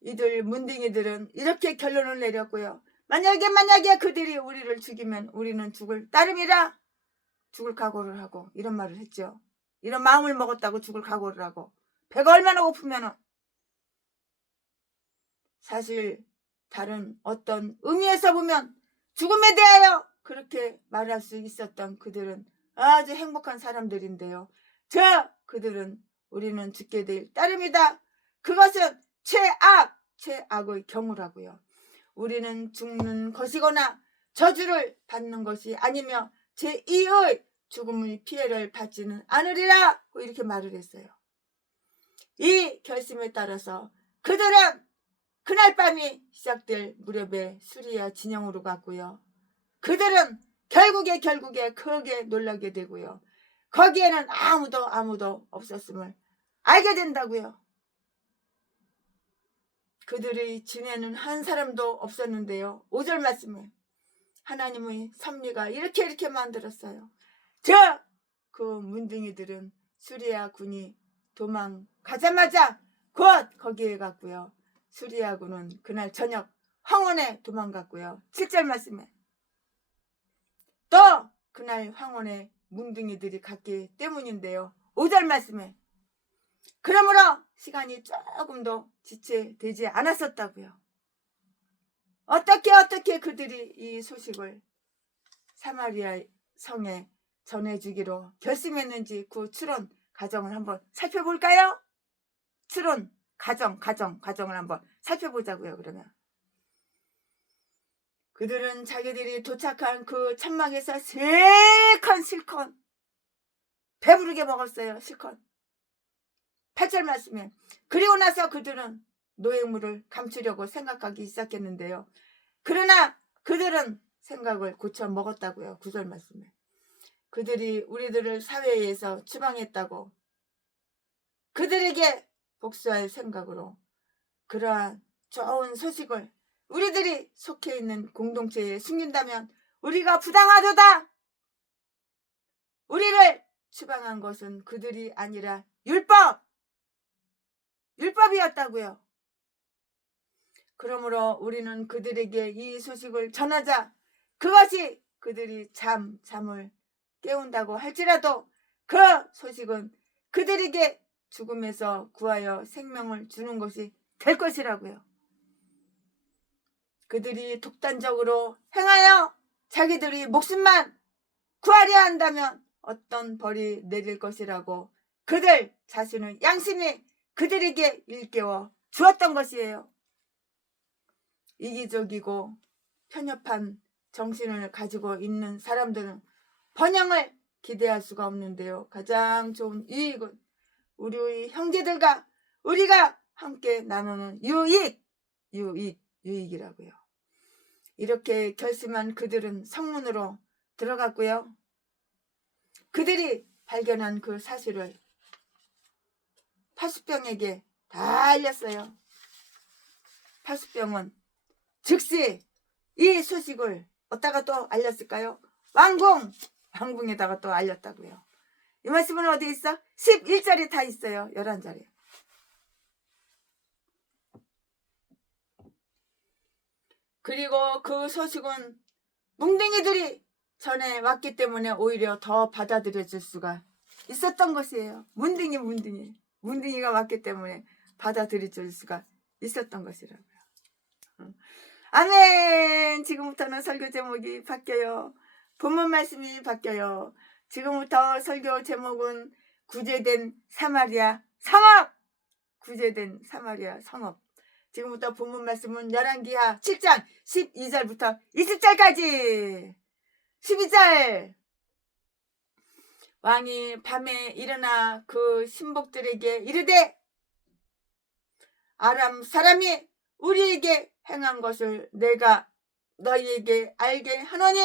이들 문딩이들은 이렇게 결론을 내렸고요. 만약에 그들이 우리를 죽이면 우리는 죽을 따름이라 죽을 각오를 하고 이런 말을 했죠. 이런 마음을 먹었다고 죽을 각오를 하고. 배가 얼마나 고프면은 사실 다른 어떤 의미에서 보면 죽음에 대하여 그렇게 말할 수 있었던 그들은 아주 행복한 사람들인데요. 그들은 우리는 죽게 될 따름이다. 그것은 최악의 경우라고요. 우리는 죽는 것이거나 저주를 받는 것이 아니며 제2의 죽음의 피해를 받지는 않으리라 이렇게 말을 했어요. 이 결심에 따라서 그들은 그날 밤이 시작될 무렵에 수리아 진영으로 갔고요. 그들은 결국에 크게 놀라게 되고요. 거기에는 아무도 없었음을 알게 된다고요. 그들의 진에는 한 사람도 없었는데요. 5절 말씀에 하나님의 섭리가 이렇게 만들었어요. 그 문둥이들은 수리아 군이 도망가자마자 곧 거기에 갔고요. 수리아 군은 그날 저녁 황혼에 도망갔고요. 7절 말씀에 또 그날 황혼에 문둥이들이 갔기 때문인데요. 5절 말씀에 그러므로 시간이 조금도 지체되지 않았었다고요. 어떻게 그들이 이 소식을 사마리아 성에 전해주기로 결심했는지 그 추론 과정을 한번 살펴볼까요? 추론 과정을 한번 살펴보자고요. 그러면 그들은 자기들이 도착한 그 천막에서 실컷 배부르게 먹었어요. 실컷. 8절 말씀에 그리고 나서 그들은 노획물을 감추려고 생각하기 시작했는데요. 그러나 그들은 생각을 고쳐 먹었다고요. 9절 말씀에 그들이 우리들을 사회에서 추방했다고 그들에게 복수할 생각으로 그러한 좋은 소식을 우리들이 속해 있는 공동체에 숨긴다면 우리가 부당하도다. 우리를 추방한 것은 그들이 아니라 율법이었다고요. 그러므로 우리는 그들에게 이 소식을 전하자 그것이 그들이 잠을 깨운다고 할지라도 그 소식은 그들에게 죽음에서 구하여 생명을 주는 것이 될 것이라고요. 그들이 독단적으로 행하여 자기들이 목숨만 구하려 한다면 어떤 벌이 내릴 것이라고 그들 자신의 양심이 그들에게 일깨워 주었던 것이에요. 이기적이고 편협한 정신을 가지고 있는 사람들은 번영을 기대할 수가 없는데요. 가장 좋은 유익은 우리의 형제들과 우리가 함께 나누는 유익이라고요. 이렇게 결심한 그들은 성문으로 들어갔고요. 그들이 발견한 그 사실을 파수병에게 다 알렸어요. 파수병은 즉시 이 소식을 어디다가 또 알렸을까요? 왕궁에다가 또 알렸다고요. 이 말씀은 어디 있어? 11절에 다 있어요. 11절에. 그리고 그 소식은 뭉댕이들이 전에 왔기 때문에 오히려 더 받아들여질 수가 있었던 것이에요. 문둥이가 왔기 때문에 받아들여질 수가 있었던 것이라고요. 아멘. 지금부터는 설교 제목이 바뀌어요. 본문 말씀이 바뀌어요. 지금부터 설교 제목은 구제된 사마리아 성읍. 지금부터 본문 말씀은 열왕기하 7장 12절부터 20절까지. 12절. 왕이 밤에 일어나 그 신복들에게 이르되 아람 사람이 우리에게 행한 것을 내가 너희에게 알게 하노니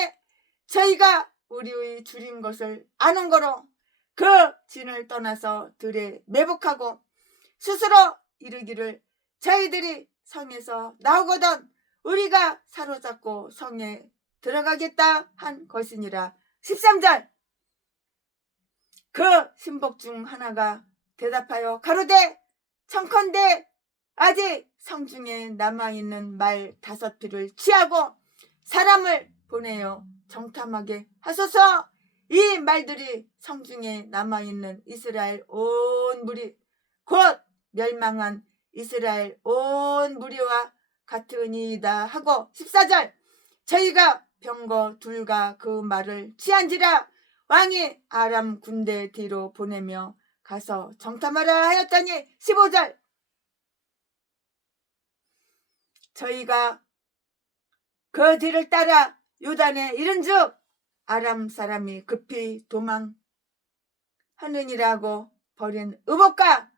저희가 우리의 줄인 것을 아는 거로 그 진을 떠나서 들에 매복하고 스스로 이르기를 저희들이 성에서 나오거든 우리가 사로잡고 성에 들어가겠다 한 것이니라. 13절. 그 신복 중 하나가 대답하여 가로되 청컨대 아직 성중에 남아있는 말 5피를 취하고 사람을 보내어 정탐하게 하소서. 이 말들이 성중에 남아있는 이스라엘 온 무리 곧 멸망한 이스라엘 온 무리와 같으니이다 하고 14절. 저희가 병거 둘과 그 말을 취한지라 왕이 아람 군대 뒤로 보내며 가서 정탐하라 하였더니 15절. 저희가 그 뒤를 따라 요단에 이른즉 아람 사람이 급히 도망하느니라고 버린 의복과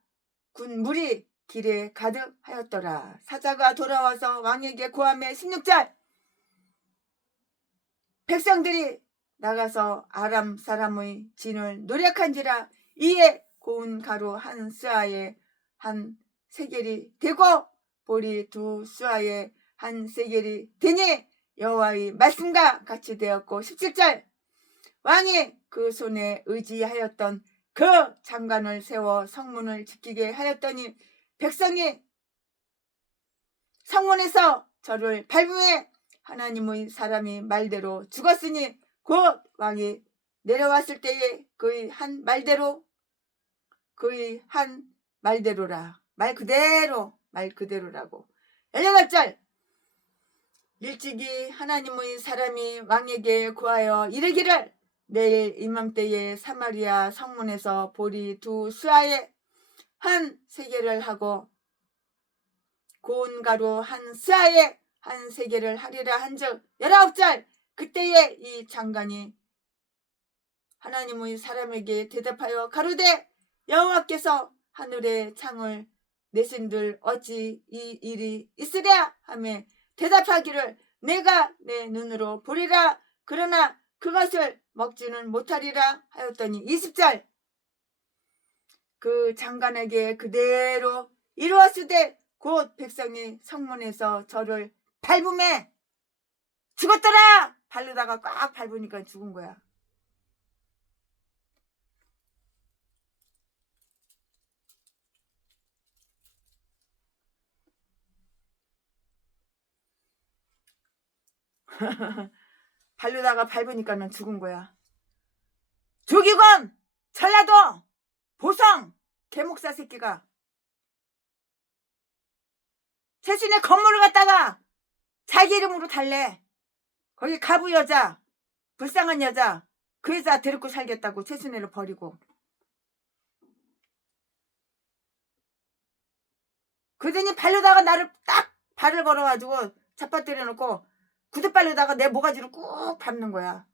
군물이 길에 가득하였더라. 사자가 돌아와서 왕에게 고하매 16절 백성들이 나가서 아람 사람의 진을 노력한지라 이에 고운 가루 한 스아에 한 세겔이 되고 보리 두 스아에 한 세겔이 되니 여호와의 말씀과 같이 되었고 17절 왕이 그 손에 의지하였던 그 장관을 세워 성문을 지키게 하였더니 백성이 성문에서 저를 밟음에 하나님의 사람이 말대로 죽었으니 곧 왕이 내려왔을 때에 그의 한 말대로라. 말 그대로라고. 18절 일찍이 하나님의 사람이 왕에게 구하여 이르기를 내일 이맘때에 사마리아 성문에서 보리 두 스아에 한 세겔을 하고 고운 가루 한 스아에 한 세겔을 하리라 한즉 19절 그때에 이 장관이 하나님의 사람에게 대답하여 가로되 여호와께서 하늘의 창을 내신들 어찌 이 일이 있으랴 하며 대답하기를 내가 내 눈으로 보리라 그러나 그것을 먹지는 못하리라 하였더니 20절 그 장관에게 그대로 이루었으되 곧 백성이 성문에서 저를 밟음에 죽었더라. 발르다가 꽉 밟으니까 죽은 거야. 발르다가 밟으니까는 죽은 거야. 조기관, 전라도, 보성, 개목사 새끼가 최신의 건물을 갖다가 자기 이름으로 달래. 거기 가부 여자, 불쌍한 여자, 그 여자 데리고 살겠다고 최순애를 버리고. 그러더니 발로다가 나를 딱 발을 걸어가지고 잡아뜨려 놓고 구두발로다가 내 모가지를 꾹 밟는 거야.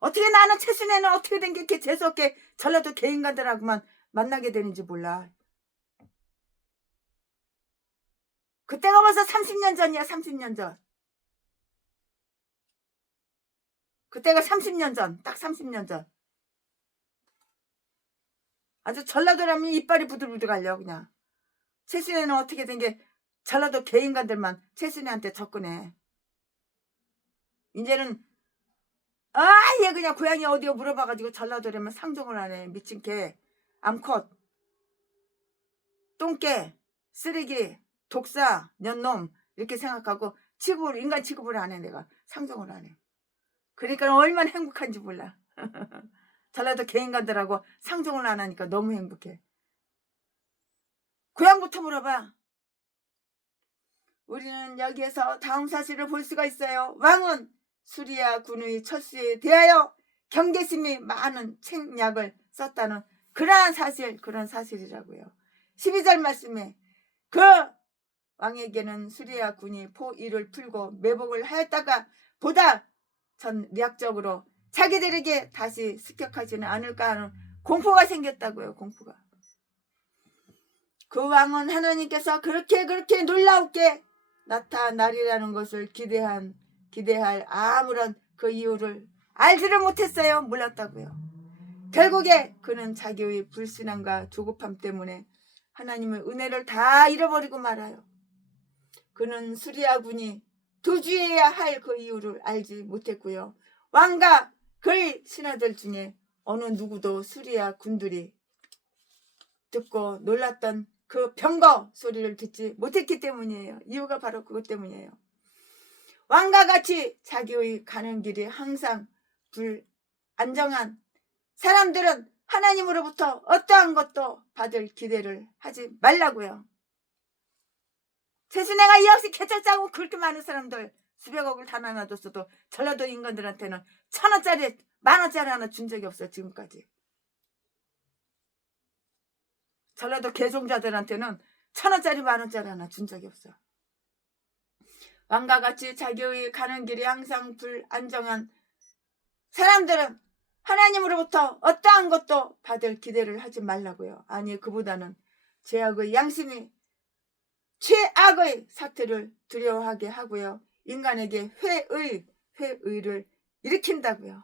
어떻게 나는 최순애는 어떻게 된 게 이렇게 재수없게 전라도 개인간들하고만 만나게 되는지 몰라. 그때가 벌써 30년 전이야. 30년 전. 그때가 30년 전. 딱 30년 전. 아주 전라도라면 이빨이 부들부들 갈려 그냥. 최순애는 어떻게 된 게 전라도 개인간들만 최순애한테 접근해. 이제는 얘 그냥 고향이 어디요 물어봐가지고 전라도라면 상종을 하네. 미친 개, 암컷, 똥개, 쓰레기, 독사, 년놈 이렇게 생각하고 인간 취급을 안 해. 내가 상종을 안 해. 그러니까 얼마나 행복한지 몰라. 전라도 개인간들하고 상종을 안 하니까 너무 행복해. 고향부터 물어봐. 우리는 여기에서 다음 사실을 볼 수가 있어요. 왕은 수리아 군의 철수에 대하여 경계심이 많은 책략을 썼다는 그런 사실이라고요. 12절 말씀에 그 왕에게는 수리아 군이 포위를 풀고 매복을 하였다가 보다 전략적으로 자기들에게 다시 습격하지는 않을까 하는 공포가 생겼다고요. 공포가. 그 왕은 하나님께서 그렇게 놀라우게 나타나리라는 것을 기대할 아무런 그 이유를 알지를 못했어요. 몰랐다고요. 결국에 그는 자기의 불신앙과 조급함 때문에 하나님의 은혜를 다 잃어버리고 말아요. 그는 수리아 군이 도주해야 할 그 이유를 알지 못했고요. 왕과 그의 신하들 중에 어느 누구도 수리아 군들이 듣고 놀랐던 그 병거 소리를 듣지 못했기 때문이에요. 이유가 바로 그것 때문이에요. 왕과 같이 자기의 가는 길이 항상 불안정한 사람들은 하나님으로부터 어떠한 것도 받을 기대를 하지 말라고요. 최순애가 이 없이 개쩔짜고 그렇게 많은 사람들 수백억을 다 나눠줬어도 전라도 인간들한테는 1,000원짜리 10,000원짜리 하나 준 적이 없어요. 지금까지. 전라도 개종자들한테는 1,000원짜리 10,000원짜리 하나 준 적이 없어. 왕과 같이 자기의 가는 길이 항상 불안정한 사람들은 하나님으로부터 어떠한 것도 받을 기대를 하지 말라고요. 아니, 그보다는 죄악의 양심이 최악의 사태를 두려워하게 하고요. 인간에게 회의를 일으킨다고요.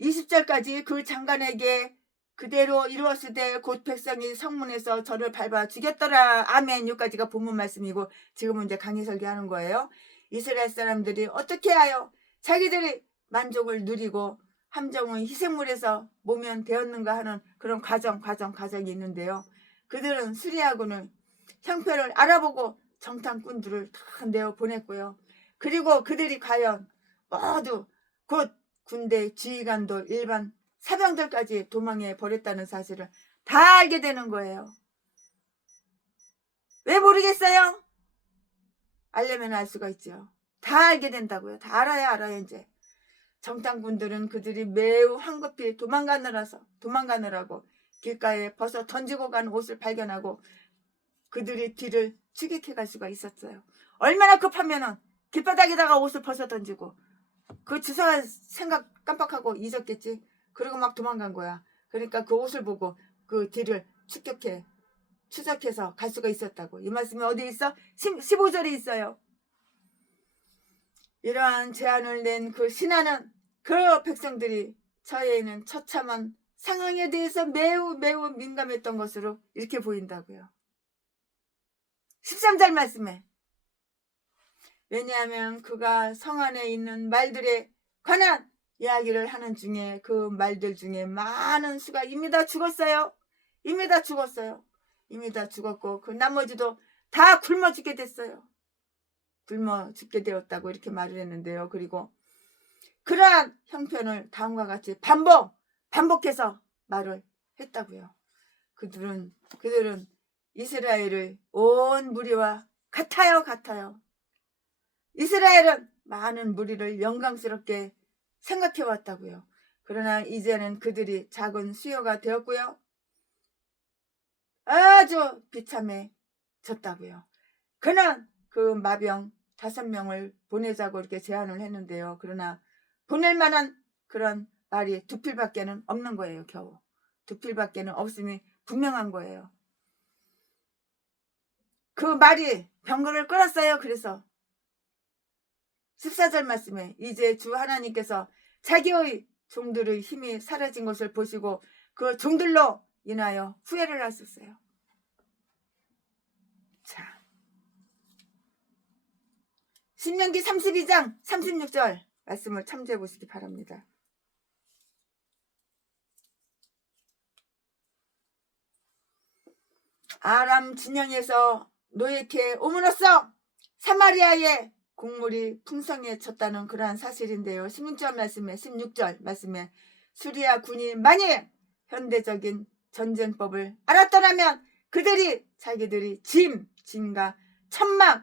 20절까지 그 장관에게 그대로 이루었으되 곧 백성이 성문에서 저를 밟아 죽였더라. 아멘. 여기까지가 본문 말씀이고 지금은 이제 강의 설교하는 거예요. 이스라엘 사람들이 어떻게 하여 자기들이 만족을 누리고 함정의 희생물에서 모면되었는가 하는 그런 과정이 있는데요. 그들은 수리아군의 형편을 알아보고 정탐꾼들을 다 내어 보냈고요. 그리고 그들이 과연 모두 곧 군대 지휘관도 일반 사병들까지 도망해 버렸다는 사실을 다 알게 되는 거예요. 왜 모르겠어요? 알려면 알 수가 있죠. 다 알게 된다고요. 다 알아야 이제. 정탐꾼들은 그들이 매우 황급히 도망가느라고 길가에 벗어 던지고 간 옷을 발견하고 그들이 뒤를 추격해 갈 수가 있었어요. 얼마나 급하면은 길바닥에다가 옷을 벗어 던지고 그 주사할 생각 깜빡하고 잊었겠지. 그리고 막 도망간 거야. 그러니까 그 옷을 보고 그 뒤를 추적해서 갈 수가 있었다고. 이 말씀이 어디 있어? 15절에 있어요. 이러한 제안을 낸 그 신하는 그 백성들이 처해 있는 처참한 상황에 대해서 매우 민감했던 것으로 이렇게 보인다고요. 13절 말씀에 왜냐하면 그가 성 안에 있는 말들에 관한 이야기를 하는 중에 그 말들 중에 많은 수가 이미 다 죽었어요. 이미 다 죽었고 그 나머지도 다 굶어 죽게 됐어요. 굶어 죽게 되었다고 이렇게 말을 했는데요. 그리고 그러한 형편을 다음과 같이 반복해서 말을 했다고요. 그들은 이스라엘의 온 무리와 같아요. 이스라엘은 많은 무리를 영광스럽게 생각해 왔다고요. 그러나 이제는 그들이 작은 수요가 되었고요. 아주 비참해졌다고요. 그는 그 마병 5명을 보내자고 이렇게 제안을 했는데요. 그러나 보낼 만한 그런 말이 2필밖에는 없는 거예요. 겨우 2필밖에는 없음이 분명한 거예요. 그 말이 병거를 끌었어요. 그래서 14절 말씀에 이제 주 하나님께서 자기의 종들의 힘이 사라진 것을 보시고 그 종들로 인하여 후회를 하셨어요. 자, 신명기 32장 36절 말씀을 참조해 보시기 바랍니다. 아람 진영에서 노예케 오므로써 사마리아의 곡물이 풍성해졌다는 그러한 사실인데요. 16절 말씀에 수리아 군이 만일 현대적인 전쟁법을 알았더라면 그들이 자기들이 짐과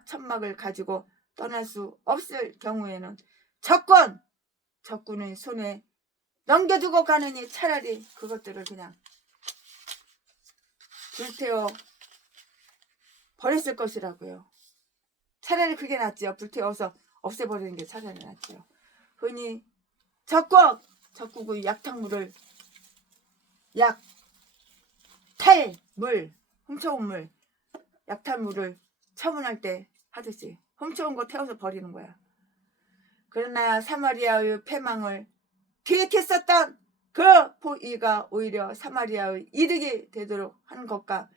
천막을 가지고 떠날 수 없을 경우에는 적군의 손에 넘겨두고 가느니 차라리 그것들을 그냥 불태워 버렸을 것이라고요. 차라리 그게 낫죠. 불태워서 없애버리는 게 차라리 낫죠. 흔히 적국의 약탕물을 훔쳐온 물, 약탈물을 처분할 때 하듯이 훔쳐온 거 태워서 버리는 거야. 그러나 사마리아의 패망을 계획했었던 그 포위가 오히려 사마리아의 이득이 되도록 한 것과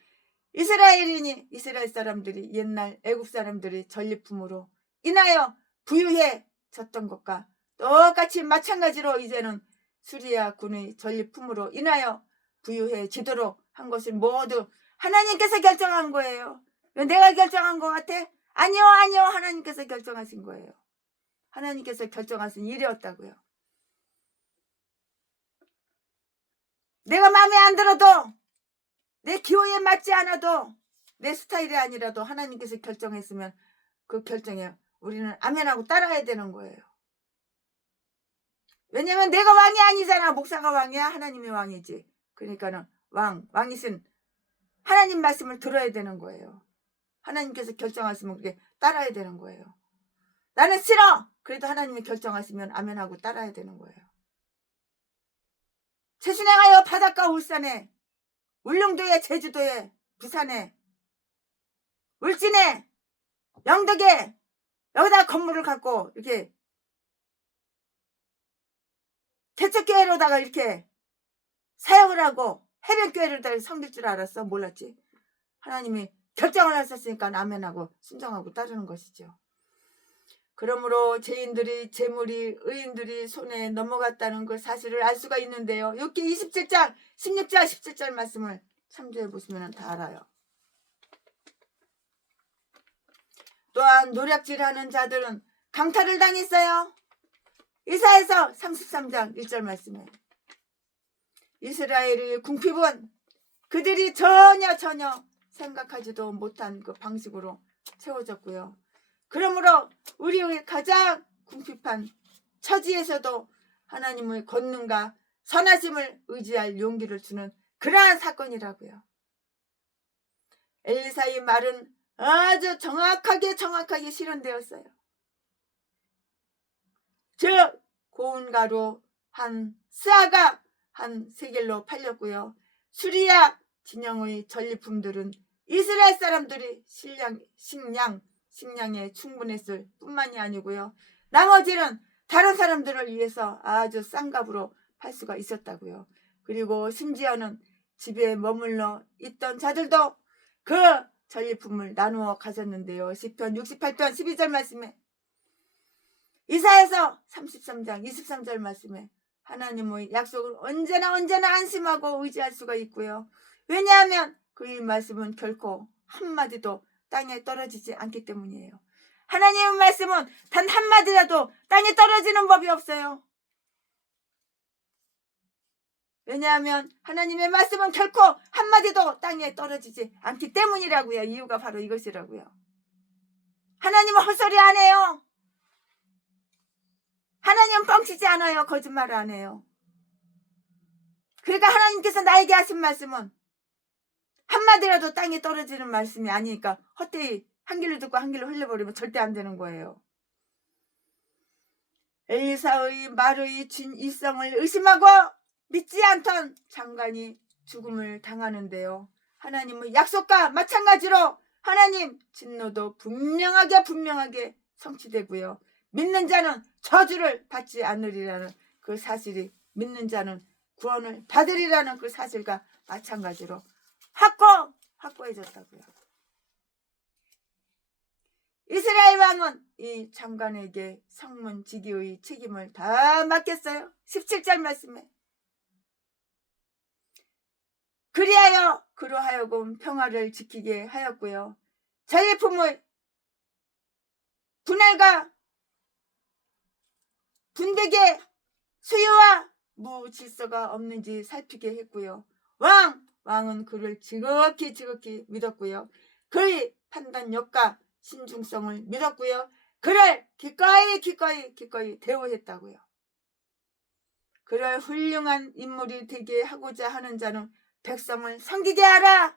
이스라엘 사람들이 옛날 애국 사람들이 전리품으로 인하여 부유해졌던 것과 똑같이 마찬가지로 이제는 수리아 군의 전리품으로 인하여 부유해지도록 한 것을 모두 하나님께서 결정한 거예요. 왜 내가 결정한 것 같아? 아니요. 하나님께서 결정하신 거예요. 하나님께서 결정하신 일이었다고요. 내가 마음에 안 들어도 내 기호에 맞지 않아도 내 스타일이 아니라도 하나님께서 결정했으면 그 결정에 우리는 아멘하고 따라야 되는 거예요. 왜냐면 내가 왕이 아니잖아. 목사가 왕이야? 하나님이 왕이지. 그러니까는 왕이신 하나님 말씀을 들어야 되는 거예요. 하나님께서 결정하시면 그렇게 따라야 되는 거예요. 나는 싫어! 그래도 하나님이 결정하시면 아멘하고 따라야 되는 거예요. 최순에 가요. 바닷가 울산에, 울릉도에, 제주도에, 부산에, 울진에, 영덕에, 여기다 건물을 갖고 이렇게 개척교회로다가 이렇게 사역을 하고 해변교회로다가 섬길 줄 알았어? 몰랐지. 하나님이 결정을 하셨으니까 아멘하고 순종하고 따르는 것이죠. 그러므로 죄인들이 재물이 의인들이 손에 넘어갔다는 그 사실을 알 수가 있는데요. 욥기 27장 16절 17절 말씀을 참조해 보시면 다 알아요. 또한 노략질하는 자들은 강탈을 당했어요. 이사야서 33장 1절 말씀에 이스라엘의 궁핍은 그들이 전혀 생각하지도 못한 그 방식으로 채워졌고요. 그러므로 우리의 가장 궁핍한 처지에서도 하나님의 권능과 선하심을 의지할 용기를 주는 그러한 사건이라고요. 엘리사의 말은 아주 정확하게 실현되었어요. 즉 고운가루 한 스아가 한 세겔로 팔렸고요. 수리야 진영의 전리품들은 이스라엘 사람들이 식량에 충분했을 뿐만이 아니고요. 나머지는 다른 사람들을 위해서 아주 싼 값으로 팔 수가 있었다고요. 그리고 심지어는 집에 머물러 있던 자들도 그 전리품을 나누어 가졌는데요. 시편 68편 12절 말씀에 이사야서 33장 23절 말씀에 하나님의 약속을 언제나 안심하고 의지할 수가 있고요. 왜냐하면 그의 말씀은 결코 한마디도 땅에 떨어지지 않기 때문이에요. 하나님의 말씀은 단 한마디라도 땅에 떨어지는 법이 없어요. 왜냐하면 하나님의 말씀은 결코 한마디도 땅에 떨어지지 않기 때문이라고요. 이유가 바로 이것이라고요. 하나님은 헛소리 안 해요. 하나님은 뻥치지 않아요. 거짓말 안 해요. 그러니까 하나님께서 나에게 하신 말씀은 한마디라도 땅에 떨어지는 말씀이 아니니까 헛되이 한 길로 듣고 한 길로 흘려버리면 절대 안 되는 거예요. 엘리사의 말의 진이성을 의심하고 믿지 않던 장관이 죽음을 당하는데요. 하나님의 약속과 마찬가지로 하나님 진노도 분명하게 성취되고요. 믿는 자는 저주를 받지 않으리라는 그 사실이 믿는 자는 구원을 받으리라는 그 사실과 마찬가지로 확고해졌다고요. 이스라엘 왕은 이 장관에게 성문지기의 책임을 다 맡겼어요. 17절 말씀에 그리하여 그로 하여금 평화를 지키게 하였고요. 전리품의 분할과 분대계 수요와 무질서가 없는지 살피게 했고요. 왕은 그를 지극히 믿었고요. 그의 판단력과 신중성을 믿었고요. 그를 기꺼이 대우했다고요. 그를 훌륭한 인물이 되게 하고자 하는 자는 백성을 섬기게 하라.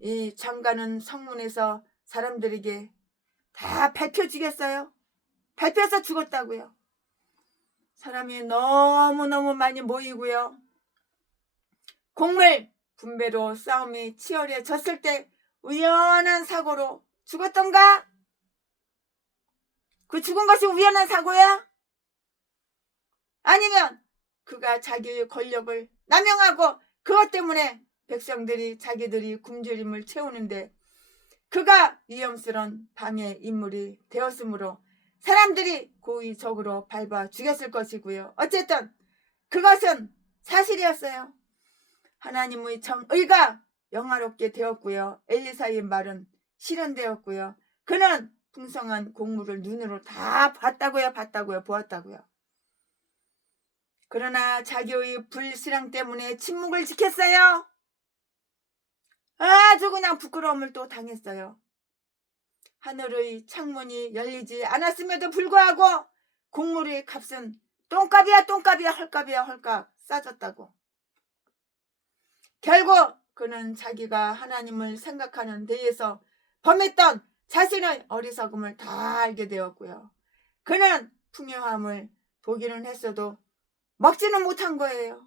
이 장관은 성문에서 사람들에게 다 밝혀지겠어요? 밟혀서 죽었다고요. 사람이 너무너무 많이 모이고요. 곡물 분배로 싸움이 치열해졌을 때 우연한 사고로 죽었던가? 그 죽은 것이 우연한 사고야? 아니면 그가 자기의 권력을 남용하고 그것 때문에 백성들이 자기들이 굶주림을 채우는데 그가 위험스러운 방해 인물이 되었으므로 사람들이 고의적으로 밟아 죽였을 것이고요. 어쨌든 그것은 사실이었어요. 하나님의 정의가 영화롭게 되었고요. 엘리사의 말은 실현되었고요. 그는 풍성한 곡물을 눈으로 다 보았다고요. 그러나 자기의 불신앙 때문에 침묵을 지켰어요. 아주 그냥 부끄러움을 또 당했어요. 하늘의 창문이 열리지 않았음에도 불구하고 국물의 값은 똥값이야 똥값이야 헐값이야 헐값 싸졌다고. 결국 그는 자기가 하나님을 생각하는 데에서 범했던 자신의 어리석음을 다 알게 되었고요. 그는 풍요함을 보기는 했어도 먹지는 못한 거예요.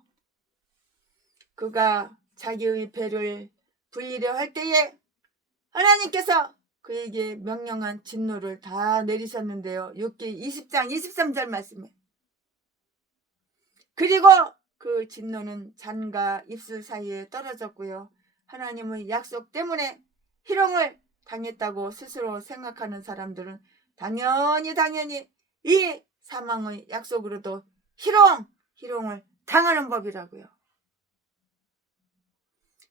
그가 자기의 배를 불리려 할 때에 하나님께서 그에게 명령한 진노를 다 내리셨는데요. 욥기 20장 23절 말씀에. 그리고 그 진노는 잔과 입술 사이에 떨어졌고요. 하나님의 약속 때문에 희롱을 당했다고 스스로 생각하는 사람들은 당연히 이 사망의 약속으로도 희롱을 당하는 법이라고요.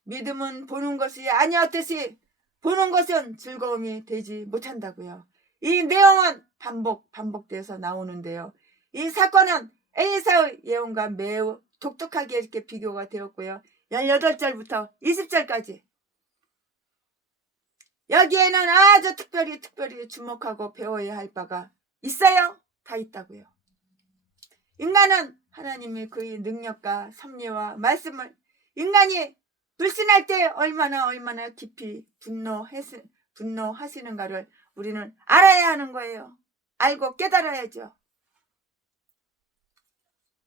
믿음은 보는 것이 아니었듯이 보는 것은 즐거움이 되지 못한다고요. 이 내용은 반복돼서 나오는데요. 이 사건은 에사의 예언과 매우 독특하게 이렇게 비교가 되었고요. 18절부터 20절까지 여기에는 아주 특별히 주목하고 배워야 할 바가 있어요. 다 있다고요. 인간은 하나님의 그의 능력과 섭리와 말씀을 인간이 불신할 때 얼마나 깊이 분노하시는가를 우리는 알아야 하는 거예요. 알고 깨달아야죠.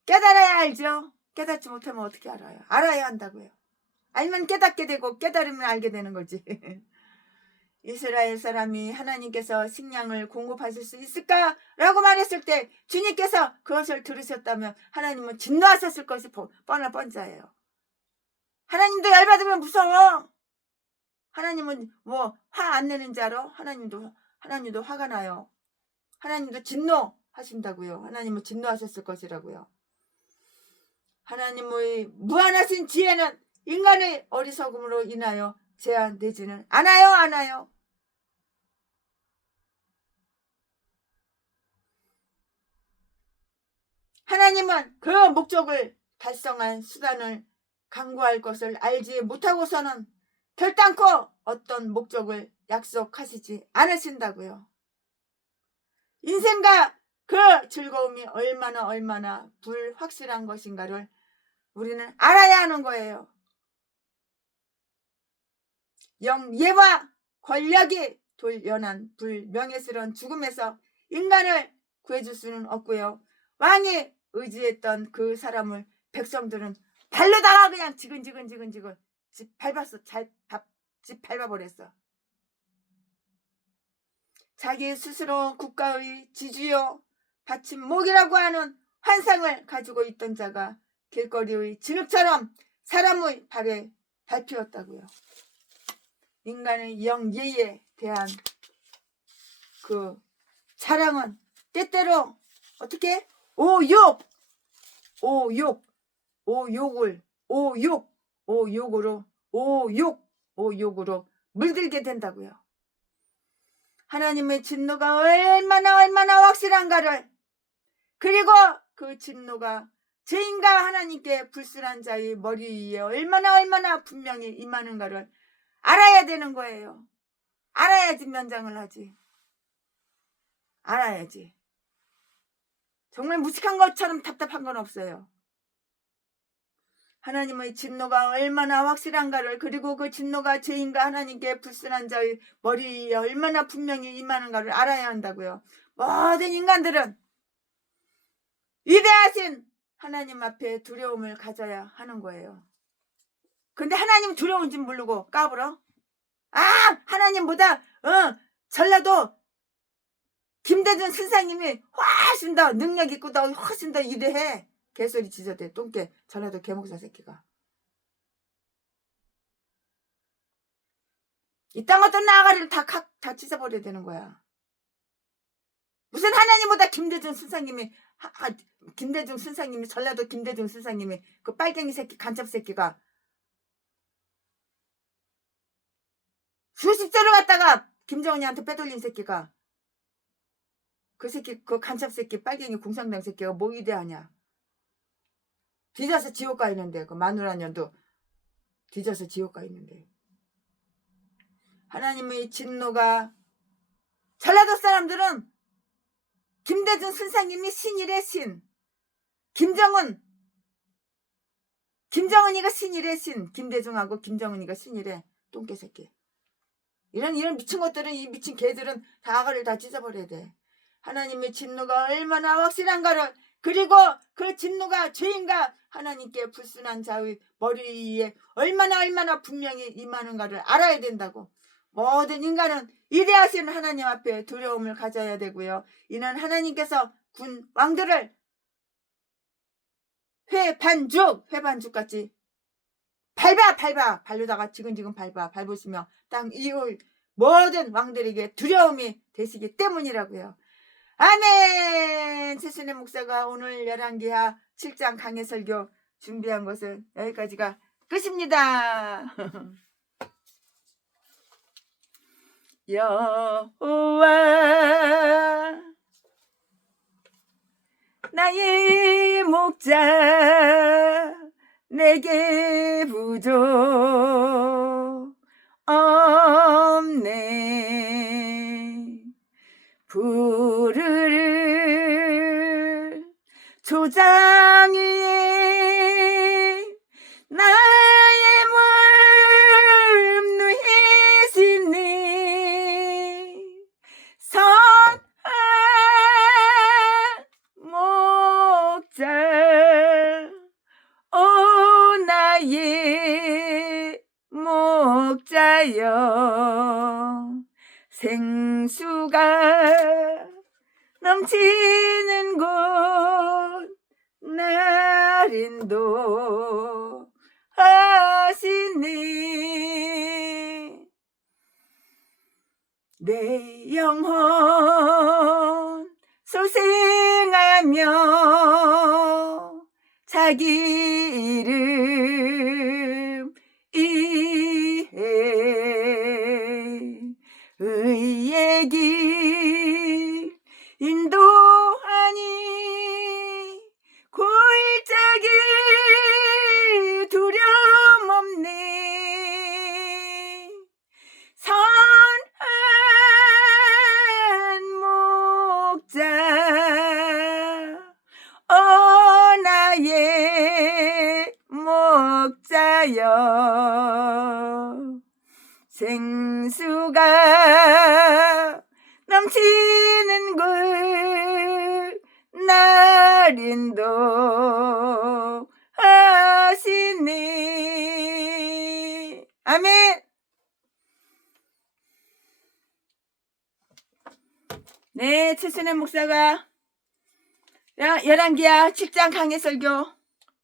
깨달아야 알죠. 깨닫지 못하면 어떻게 알아요? 알아야 한다고요. 알면 깨닫게 되고 깨달으면 알게 되는 거지. 이스라엘 사람이 하나님께서 식량을 공급하실 수 있을까라고 말했을 때 주님께서 그것을 들으셨다면 하나님은 진노하셨을 것이 뻔자예요. 하나님도 열받으면 무서워. 하나님은 뭐 화 안 내는 줄 알아? 하나님도 화가 나요. 하나님도 진노하신다고요. 하나님은 진노하셨을 것이라고요. 하나님의 무한하신 지혜는 인간의 어리석음으로 인하여 제한되지는 않아요. 하나님은 그 목적을 달성한 수단을 강구할 것을 알지 못하고서는 결단코 어떤 목적을 약속하시지 않으신다고요. 인생과 그 즐거움이 얼마나 불확실한 것인가를 우리는 알아야 하는 거예요. 영예와 권력이 돌연한 불명예스러운 죽음에서 인간을 구해줄 수는 없고요. 왕이 의지했던 그 사람을 백성들은 발로다가 그냥 지근지근 집 밟아버렸어. 자기 스스로 국가의 지주요 받침목이라고 하는 환상을 가지고 있던 자가 길거리의 진흙처럼 사람의 발에 밟히었다고요. 인간의 영예에 대한 그 자랑은 때때로 어떻게 오욕으로 물들게 된다고요. 하나님의 진노가 얼마나 확실한가를, 그리고 그 진노가 죄인과 하나님께 불순한 자의 머리 위에 얼마나 분명히 임하는가를 알아야 되는 거예요. 알아야지 면장을 하지. 알아야지. 정말 무식한 것처럼 답답한 건 없어요. 하나님의 진노가 얼마나 확실한가를, 그리고 그 진노가 죄인과 하나님께 불순한 자의 머리 위에 얼마나 분명히 임하는가를 알아야 한다고요. 모든 인간들은 위대하신 하나님 앞에 두려움을 가져야 하는 거예요. 근데 하나님 두려운지 모르고 까불어? 하나님보다 전라도 김대중 선생님이 훨씬 더 능력 있고 더 훨씬 더 위대해. 개소리 지저대 똥개 전라도 개목사 새끼가. 이딴 것도 나가리를 다 찢어버려야 되는 거야. 무슨 하나님보다 김대중 선생님이 전라도 김대중 선생님이 그 빨갱이 새끼 간첩 새끼가 수십 조를 갖다가 김정은이한테 빼돌린 새끼가, 그 새끼 그 간첩 새끼 빨갱이 공산당 새끼가 뭐 위대하냐. 뒤져서 지옥 가 있는데, 그 마누라 년도 뒤져서 지옥 가 있는데. 하나님의 진노가 전라도 사람들은 김대중 선생님이 신이래, 신. 김정은이가 신이래, 신. 김대중하고 김정은이가 신이래. 똥개 새끼. 이런 미친 것들은, 이 미친 개들은 다 아가를 다 찢어버려야 돼. 하나님의 진노가 얼마나 확실한가를, 그리고 그 진노가 죄인가 하나님께 불순한 자의 머리 위에 얼마나 분명히 임하는가를 알아야 된다고. 모든 인간은 위대하신 하나님 앞에 두려움을 가져야 되고요. 이는 하나님께서 군 왕들을 회반죽같이 발로다가 지근지근 밟으시며 땅 이을 모든 왕들에게 두려움이 되시기 때문이라고요. 아멘. 최순애 목사가 오늘 열왕기하 7장 강해 설교 준비한 것은 여기까지가 끝입니다. 여호와 나의 목자 내게 부족 없네. 부르를 조장 위에 나의 몸 누이시니 선한 목자 오 나의 목자여 생수가 넘치는 곳 날 인도하시니 내 영혼 소생하며 자기 이름 이해 의의 길 인도하니 골짜기 두려움 없네. 선한 목자 오 나의 목자여 생수가 넘치는 곳 날 인도하시니 아멘. 네, 최순애 목사가 열왕기하 7장 강해 설교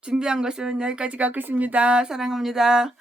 준비한 것은 여기까지가 끝입니다. 사랑합니다.